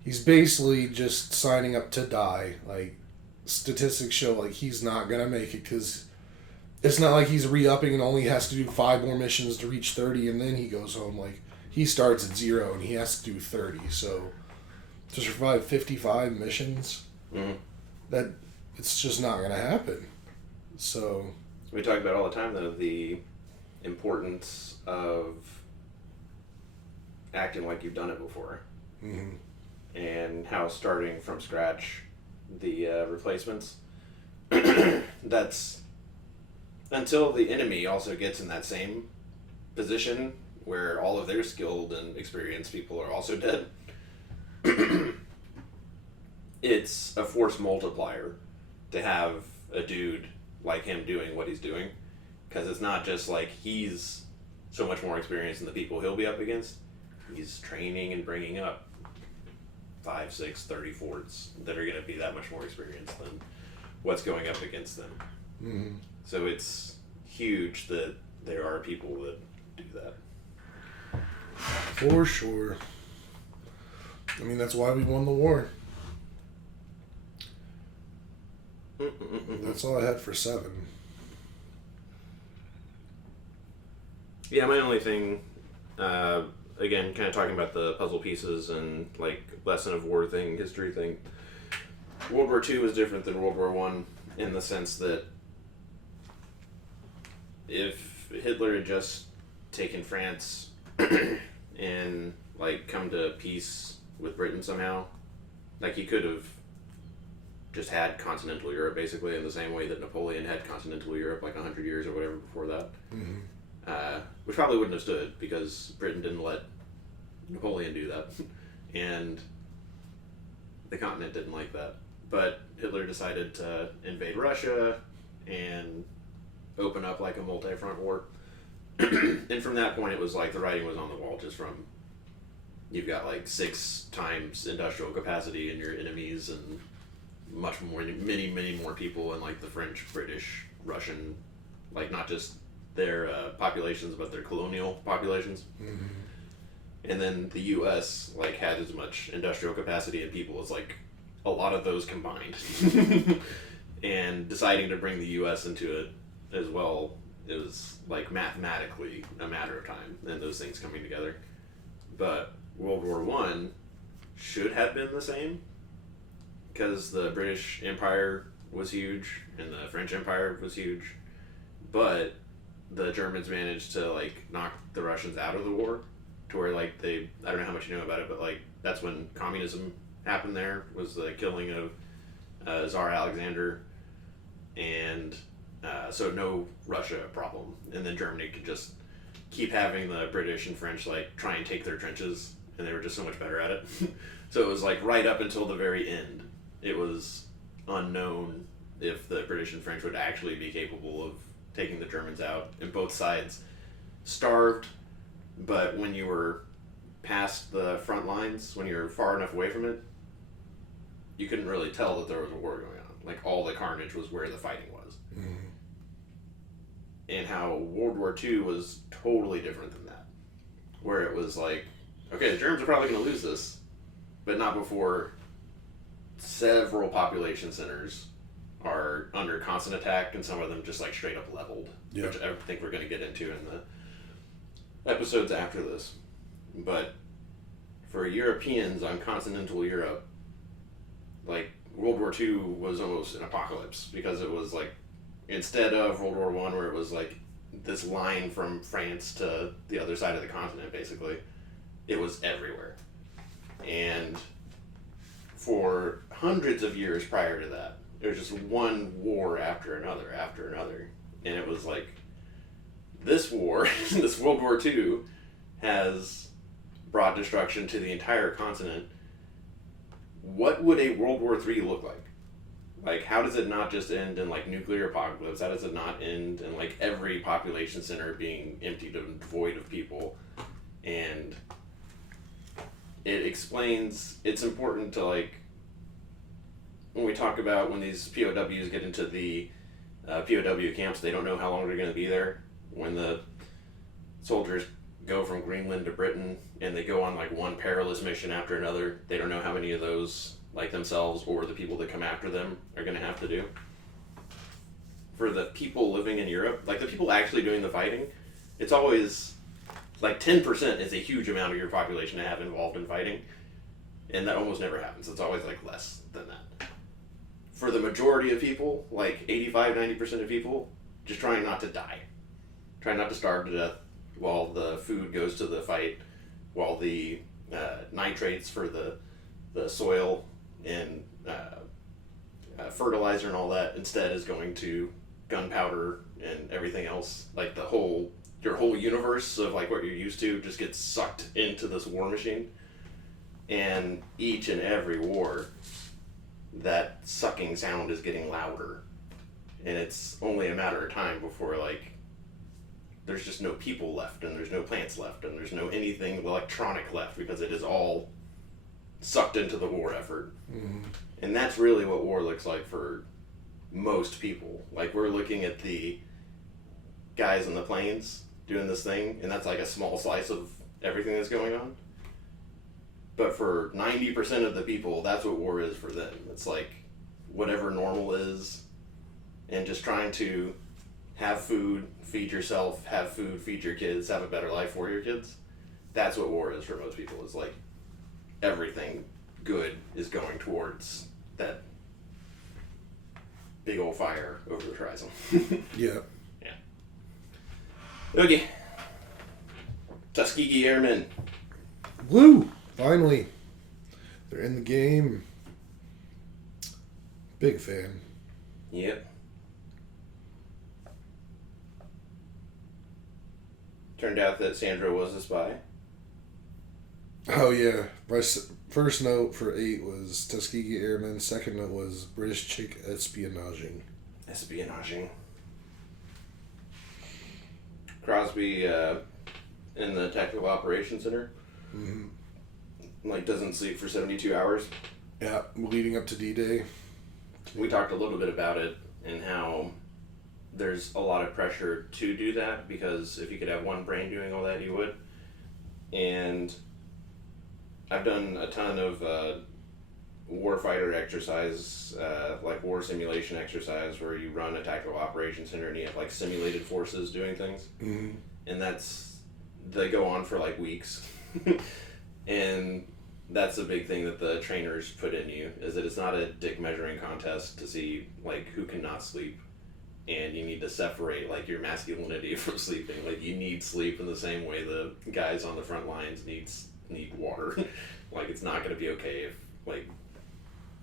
he's basically just signing up to die. Like, statistics show like he's not gonna make it because it's not like he's re-upping and only has to do 5 more missions to reach 30 and then he goes home. Like, he starts at 0 and he has to do 30. So to survive 55 missions, that it's just not gonna happen. So we talk about all the time though the importance of acting like you've done it before, and how starting from scratch the replacements that's until the enemy also gets in that same position where all of their skilled and experienced people are also dead. It's a force multiplier to have a dude like him doing what he's doing, because it's not just like he's so much more experienced than the people he'll be up against. He's training and bringing up 5, 6, 34s that are going to be that much more experienced than what's going up against them. So it's huge that there are people that do that. for sure. I mean, that's why we won the war. That's all I had for 7. Yeah, my only thing, again, kind of talking about the puzzle pieces and like lesson of war thing, history thing. World War II was different than World War I in the sense that if Hitler had just taken France and like come to peace with Britain somehow, like he could have just had continental Europe basically in the same way that Napoleon had continental Europe like 100 years or whatever before that. Which probably wouldn't have stood because Britain didn't let Napoleon do that. And the continent didn't like that. But Hitler decided to invade Russia and open up like a multi-front war. And from that point it was like the writing was on the wall, just from you've got like 6 times industrial capacity in your enemies and much more, many more people in like the French, British, Russian, like not just their populations but their colonial populations. And then the US like had as much industrial capacity and people as like a lot of those combined. And deciding to bring the US into it as well, it was like mathematically a matter of time and those things coming together. But World War I should have been the same because the British Empire was huge and the French Empire was huge, but the Germans managed to like knock the Russians out of the war to where like I don't know how much you know about it, but like that's when communism happened. There was the killing of Tsar Alexander, and so no Russia problem, and then Germany could just keep having the British and French like try and take their trenches, and they were just so much better at it. So it was like right up until the very end it was unknown if the British and French would actually be capable of taking the Germans out, and both sides starved. But when you were past the front lines, when you were far enough away from it, you couldn't really tell that there was a war going on. Like all the carnage was where the fighting was. And how World War II was totally different than that, where it was like, okay, the Germans are probably going to lose this, but not before several population centers are under constant attack, and some of them just like straight up leveled, which I think we're going to get into in the episodes after this. But for Europeans on continental Europe, like World War II was almost an apocalypse, because it was like, instead of World War I where it was like this line from France to the other side of the continent basically, it was everywhere. And for hundreds of years prior to that, it was just one war after another, and it was like, this war, this World War II, has brought destruction to the entire continent. What would a World War III look like? Like, how does it not just end in like nuclear apocalypse? How does it not end in like every population center being emptied and devoid of people? And it explains, it's important to like, when we talk about when these POWs get into the POW camps, they don't know how long they're going to be there. When the soldiers go from Greenland to Britain and they go on like one perilous mission after another, they don't know how many of those, like themselves or the people that come after them, are going to have to do. For the people living in Europe, like the people actually doing the fighting, it's always like 10% is a huge amount of your population to have involved in fighting, and that almost never happens. It's always like less than that. For the majority of people, like 85-90% of people, just trying not to die, trying not to starve to death while the food goes to the fight, while the nitrates for the soil and fertilizer and all that instead is going to gunpowder and everything else. Like your whole universe of like what you're used to just gets sucked into this war machine. And each and every war, that sucking sound is getting louder, and it's only a matter of time before like there's just no people left, and there's no plants left, and there's no anything electronic left, because it is all sucked into the war effort. And that's really what war looks like for most people. Like, we're looking at the guys in the plains doing this thing, and that's like a small slice of everything that's going on. But for 90% of the people, that's what war is for them. It's like whatever normal is, and just trying to have food, feed yourself, have food, feed your kids, have a better life for your kids. That's what war is for most people. It's like everything good is going towards that big old fire over the horizon. Yeah. Yeah. Okay. Tuskegee Airmen. Woo! Finally. They're in the game. Big fan. Yep. Turned out that Sandra was a spy. Oh, yeah. My first note for 8 was Tuskegee Airmen. Second note was British chick espionaging. Espionaging. Crosby in the Tactical Operations Center. Mm-hmm. Like, doesn't sleep for 72 hours. Yeah, leading up to D-Day. We talked a little bit about it and how there's a lot of pressure to do that, because if you could have one brain doing all that, you would. And I've done a ton of warfighter exercise, like war simulation exercise, where you run a tactical operations center and you have like simulated forces doing things. Mm-hmm. And they go on for like weeks. And that's a big thing that the trainers put in you, is that it's not a dick measuring contest to see like who cannot sleep. And you need to separate like your masculinity from sleeping. Like, you need sleep in the same way the guys on the front lines need water. Like, it's not going to be okay if like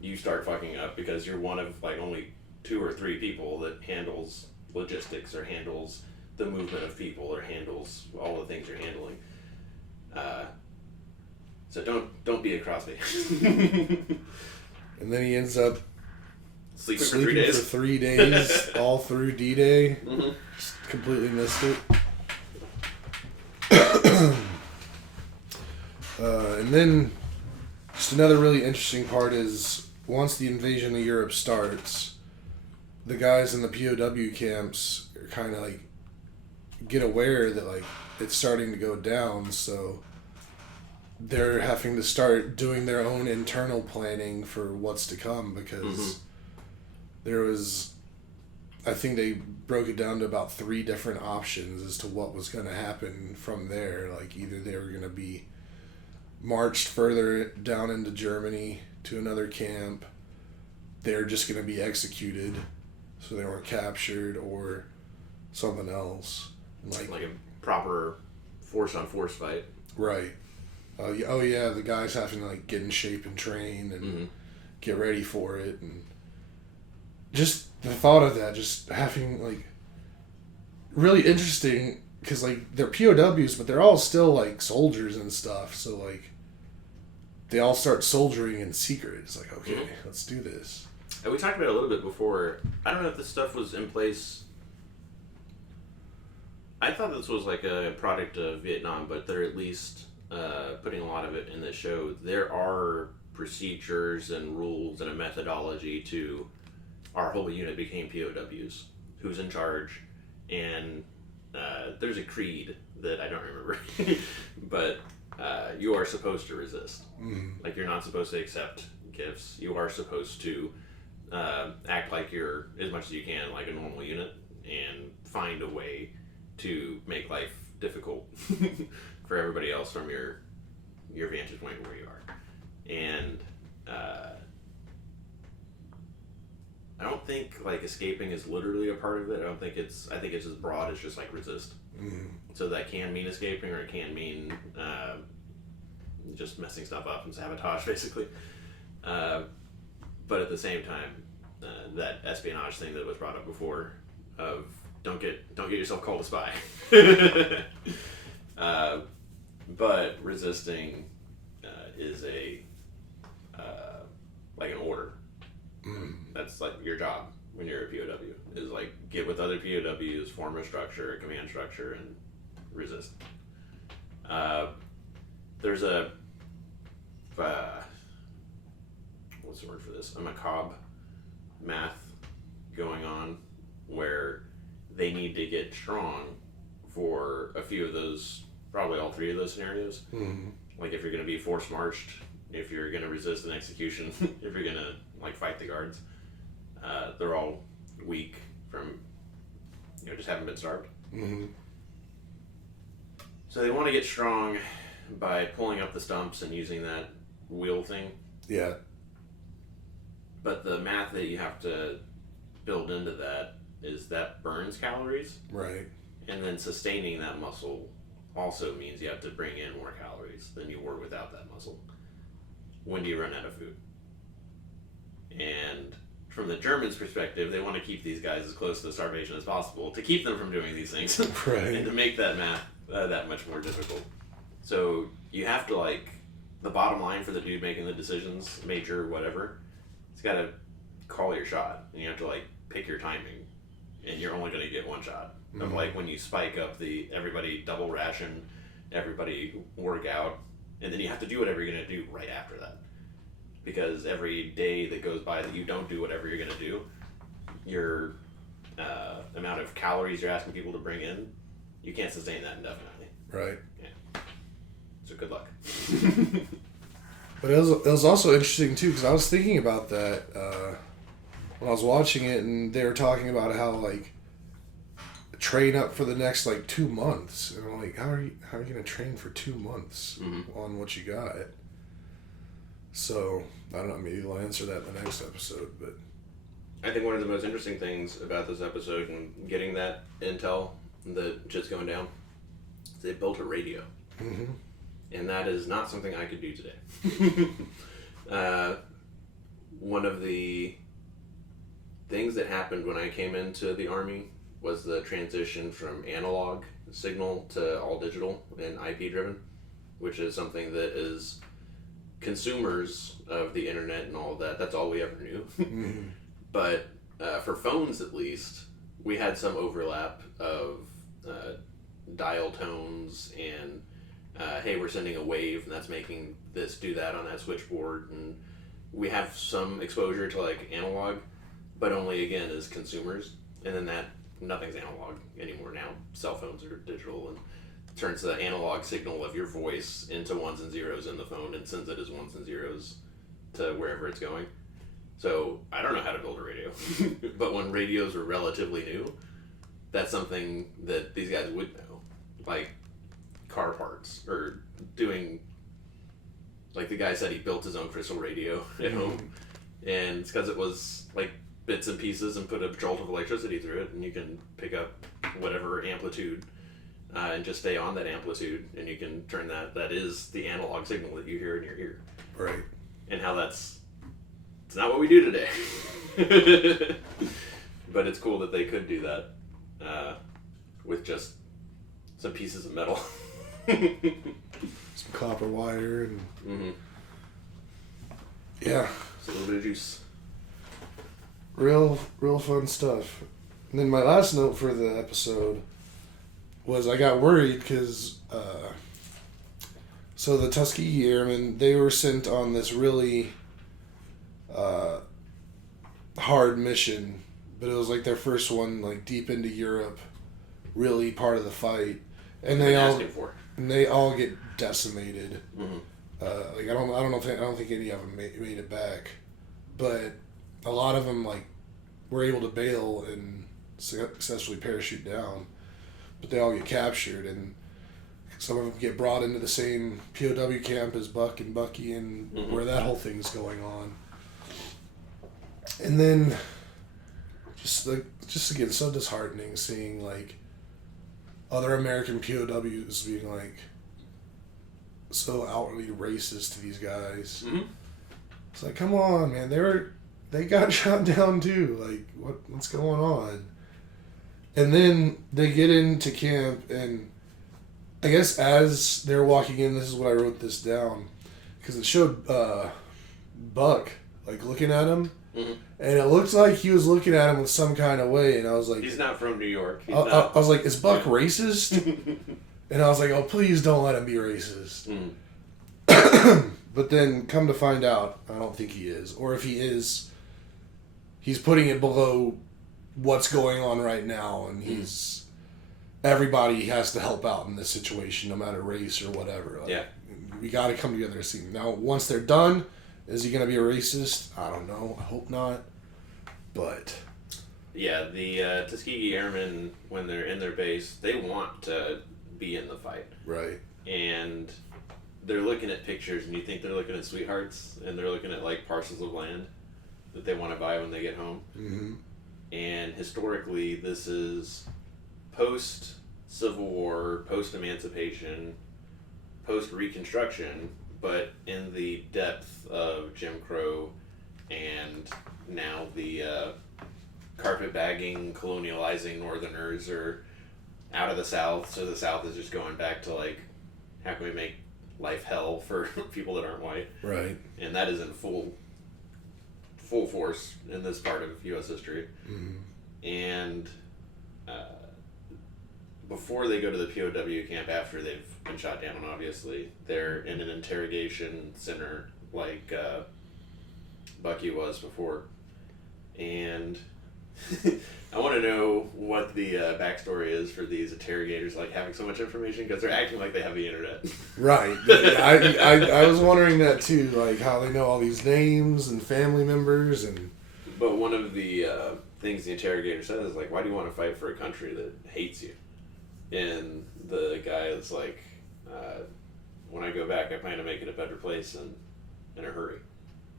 you start fucking up because you're one of like only 2 or 3 people that handles logistics or handles the movement of people or handles all the things you're handling. So don't be a Crosby. And then he ends up Sleeping sleeping for 3 days, all through D-Day. Mm-hmm. Just completely missed it. And then, just another really interesting part is, once the invasion of Europe starts, the guys in the POW camps are kind of like, get aware that like, it's starting to go down, so they're having to start doing their own internal planning for what's to come, because there was, I think they broke it down to about 3 different options as to what was going to happen from there. Like, either they were going to be marched further down into Germany to another camp, they're just going to be executed so they weren't captured, or something else. Like a proper force-on-force fight. Right. Oh yeah, the guys having to like get in shape and train and get ready for it, and just the thought of that, just having like really interesting, because like they're POWs, but they're all still like soldiers and stuff. So like they all start soldiering in secret. It's like, okay, let's do this. And we talked about it a little bit before. I don't know if this stuff was in place. I thought this was like a product of Vietnam, but they're at least putting a lot of it in this show. There are procedures and rules and a methodology to our whole unit became POWs. Who's in charge? And there's a creed that I don't remember. But you are supposed to resist. Like, you're not supposed to accept gifts. You are supposed to act like you're, as much as you can, like a normal unit, and find a way to make life difficult for everybody else from your vantage point where you are. And I don't think like escaping is literally a part of it. I think it's as broad as just like resist. So that can mean escaping, or it can mean just messing stuff up and sabotage, basically. But at the same time, that espionage thing that was brought up before of don't get yourself called a spy. But resisting is a like an order. That's like your job when you're a POW, is like get with other POWs, form a structure, a command structure, and resist. There's a what's the word for this? A macabre math going on where they need to get strong for a few of those probably all three of those scenarios. Mm-hmm. Like if you're going to be force marched, if you're going to resist an execution, if you're going to like fight the guards, they're all weak from just haven't been starved. Mm-hmm. So they want to get strong by pulling up the stumps and using that wheel thing. Yeah. But the math that you have to build into that is that burns calories. Right. And then sustaining that muscle also means you have to bring in more calories than you were without that muscle. When do you run out of food? And from the Germans' perspective, they want to keep these guys as close to starvation as possible to keep them from doing these things. Right. And to make that math that much more difficult. So you have to, like, the bottom line for the dude making the decisions, major, whatever, he's got to call your shot. And you have to, like, pick your timing. And you're only going to get one shot. Of, like, when you spike up the everybody double ration, everybody work out, and then you have to do whatever you're going to do right after that. Because every day that goes by that you don't do whatever you're going to do, your amount of calories you're asking people to bring in, you can't sustain that indefinitely. Right. Yeah. So good luck. But it was also interesting too, because I was thinking about that when I was watching it, and they were talking about how, like, train up for the next, like, 2 months, and I'm like, how are you gonna train for 2 months on what you got? So I don't know, maybe we'll answer that in the next episode. But I think one of the most interesting things about this episode and getting that intel that shit's going down is they built a radio. Mm-hmm. And that is not something I could do today. One of the things that happened when I came into the Army was the transition from analog signal to all digital and IP driven, which is something that is consumers of the internet and all of that. That's all we ever knew. Mm-hmm. But for phones, at least, we had some overlap of dial tones and hey, we're sending a wave and that's making this do that on that switchboard, and we have some exposure to, like, analog, but only, again, as consumers. And then that nothing's analog anymore now. Cell phones are digital and turns the analog signal of your voice into ones and zeros in the phone and sends it as ones and zeros to wherever it's going. So I don't know how to build a radio, but when radios were relatively new, that's something that these guys would know, like car parts or doing. Like the guy said, he built his own crystal radio at home, and it's because it was like bits and pieces and put a jolt of electricity through it, and you can pick up whatever amplitude and just stay on that amplitude, and you can turn that is the analog signal that you hear in your ear. Right. And how it's not what we do today. But it's cool that they could do that with just some pieces of metal. Some copper wire and yeah, Just a little bit of juice. real fun stuff. And then my last note for the episode was I got worried because so the Tuskegee Airmen, they were sent on this really hard mission, but it was like their first one, like deep into Europe, really part of the fight, and they all get decimated. Like I don't think any of them made it back, but a lot of them, like, were able to bail and successfully parachute down, but they all get captured, and some of them get brought into the same POW camp as Buck and Bucky, and where that whole thing's going on. And then just again, so disheartening seeing, like, other American POWs being, like, so outwardly racist to these guys. It's like, come on, man, they got shot down too. Like, what's going on? And then they get into camp, and I guess as they're walking in, this is what I wrote this down, because it showed Buck, like, looking at him, and it looked like he was looking at him with some kind of way, and I was like... He's not from New York. I was like, is Buck racist? And I was like, oh, please don't let him be racist. But then, come to find out, I don't think he is. Or if he is, he's putting it below what's going on right now, and he's everybody has to help out in this situation, no matter race or whatever. Like, Yeah. we got to come together as a team. Now, once they're done, is he going to be a racist? I don't know. I hope not. But Yeah, the Tuskegee Airmen, when they're in their base, they want to be in the fight. right, And they're looking at pictures, and you think they're looking at sweethearts, and they're looking at like parcels of land that they want to buy when they get home. mm-hmm. And historically, this is post Civil War, post Emancipation, post Reconstruction, but in the depth of Jim Crow and now the carpetbagging, colonializing Northerners are out of the South, so the South is just going back to like, how can we make life hell for people that aren't white? Right. And that is in full force in this part of U.S. history. Mm-hmm. And before they go to the POW camp, after they've been shot down, obviously, they're in an interrogation center like Bucky was before. And I want to know what the backstory is for these interrogators, like having so much information, because they're acting like they have the internet. Right. I was wondering that too, like how they know all these names and family members and. But one of the things the interrogator says is like, why do you want to fight for a country that hates you? And the guy is like, when I go back, I plan to make it a better place and in a hurry.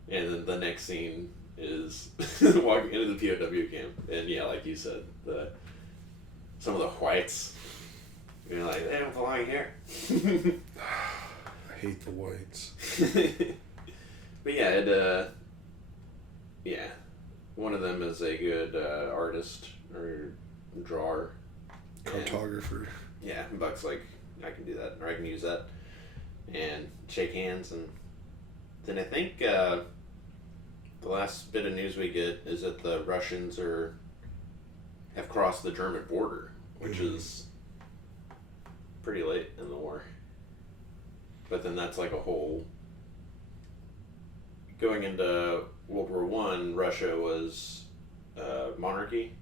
And then the next scene is walking into the POW camp, and yeah, like you said, some of the whites, you're like, they don't belong here. I hate the whites. But yeah, one of them is a good artist or drawer. Cartographer. Yeah, Buck's like, I can do that, or I can use that, and shake hands. And then I think the last bit of news we get is that the Russians have crossed the German border, which is pretty late in the war. But then that's like a whole. Going into World War One, Russia was monarchy,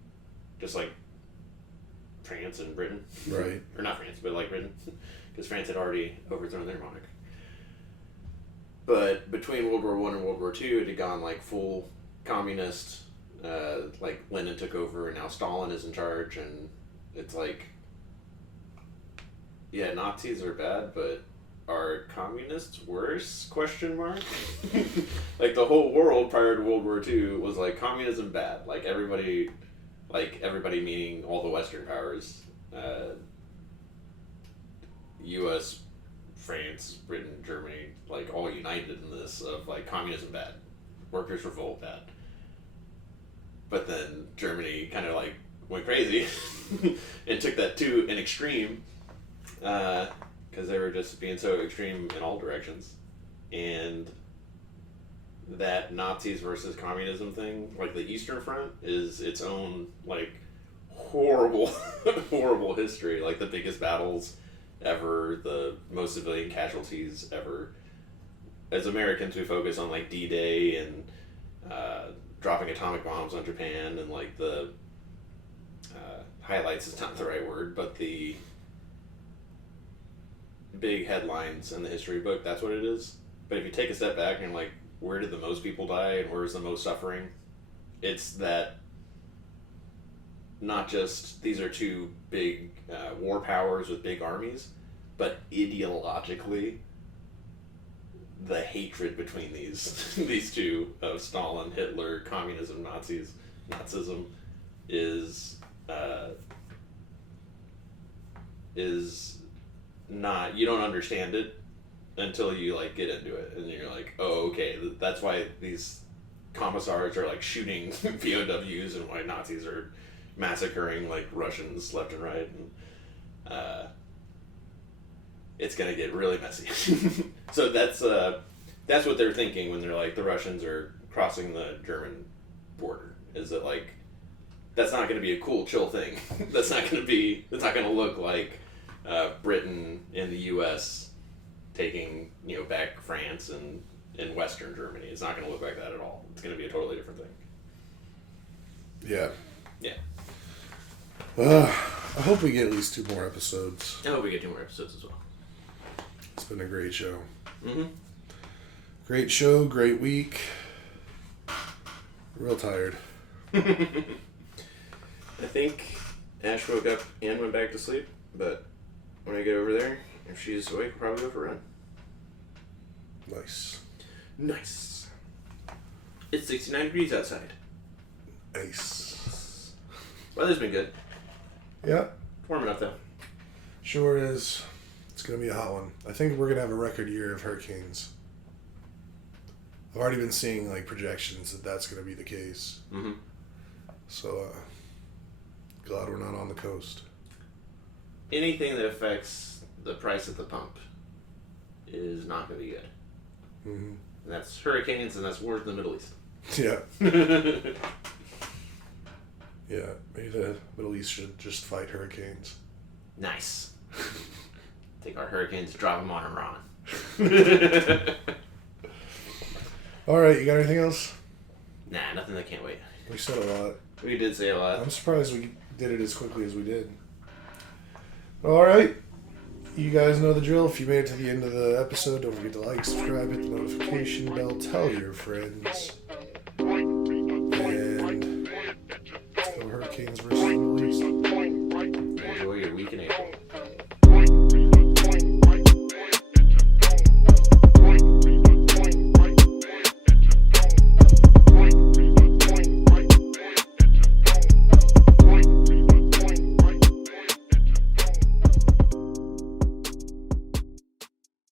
just like France and Britain. Right. Or not France, but like Britain, because France had already overthrown their monarch. But between World War One and World War Two, it had gone like full communist. Like Lenin took over, and now Stalin is in charge, and it's like, yeah, Nazis are bad, but are communists worse? Question mark. Like the whole world prior to World War Two was like communism bad. Like everybody meaning all the Western powers, U.S., France, Britain, Germany, like all united in this of like communism bad, workers' revolt bad. But then Germany kind of like went crazy and took that to an extreme, because they were just being so extreme in all directions. And that Nazis versus communism thing, like the Eastern Front, is its own like horrible, horrible history. Like the biggest battles ever, the most civilian casualties ever. As Americans, we focus on like D-Day and dropping atomic bombs on Japan, and like the highlights is not the right word, but the big headlines in the history book, that's what it is. But if you take a step back and like, where did the most people die and where's the most suffering? It's that not just these are two big war powers with big armies, but ideologically, the hatred between these two of Stalin, Hitler, communism, Nazism is not, you don't understand it until you like get into it, and you're like, oh, okay, that's why these commissars are like shooting POWs and why Nazis are massacring like Russians left and right, and it's gonna get really messy. So that's what they're thinking when they're like the Russians are crossing the German border. Is that like that's not gonna be a cool chill thing. It's not gonna look like Britain and the U.S. taking back France and Western Germany. It's not gonna look like that at all. It's gonna be a totally different thing. Yeah. Yeah. I hope we get at least 2 more episodes. I hope we get 2 more episodes as well. It's been a great show. Mm-hmm. Great show, great week. Real tired. I think Ash woke up and went back to sleep, but when I get over there, if she's awake, we'll probably go for a run. Nice. Nice. It's 69 degrees outside. Nice. Weather's been good. Yeah. Warm enough, though. Sure is. It's going to be a hot one. I think we're going to have a record year of hurricanes. I've already been seeing like projections that that's going to be the case. Mm-hmm. So, glad we're not on the coast. Anything that affects the price at the pump is not going to be good. Mm-hmm. And that's hurricanes and that's wars in the Middle East. Yeah. Yeah. Maybe the Middle East should just fight hurricanes. Nice. Take our hurricanes, drop them on Iran. All right. You got anything else? Nah, nothing that can't wait. We said a lot. We did say a lot. I'm surprised we did it as quickly as we did. All right. You guys know the drill. If you made it to the end of the episode, don't forget to like, subscribe, hit the notification bell, tell your friends. And let's go Hurricanes.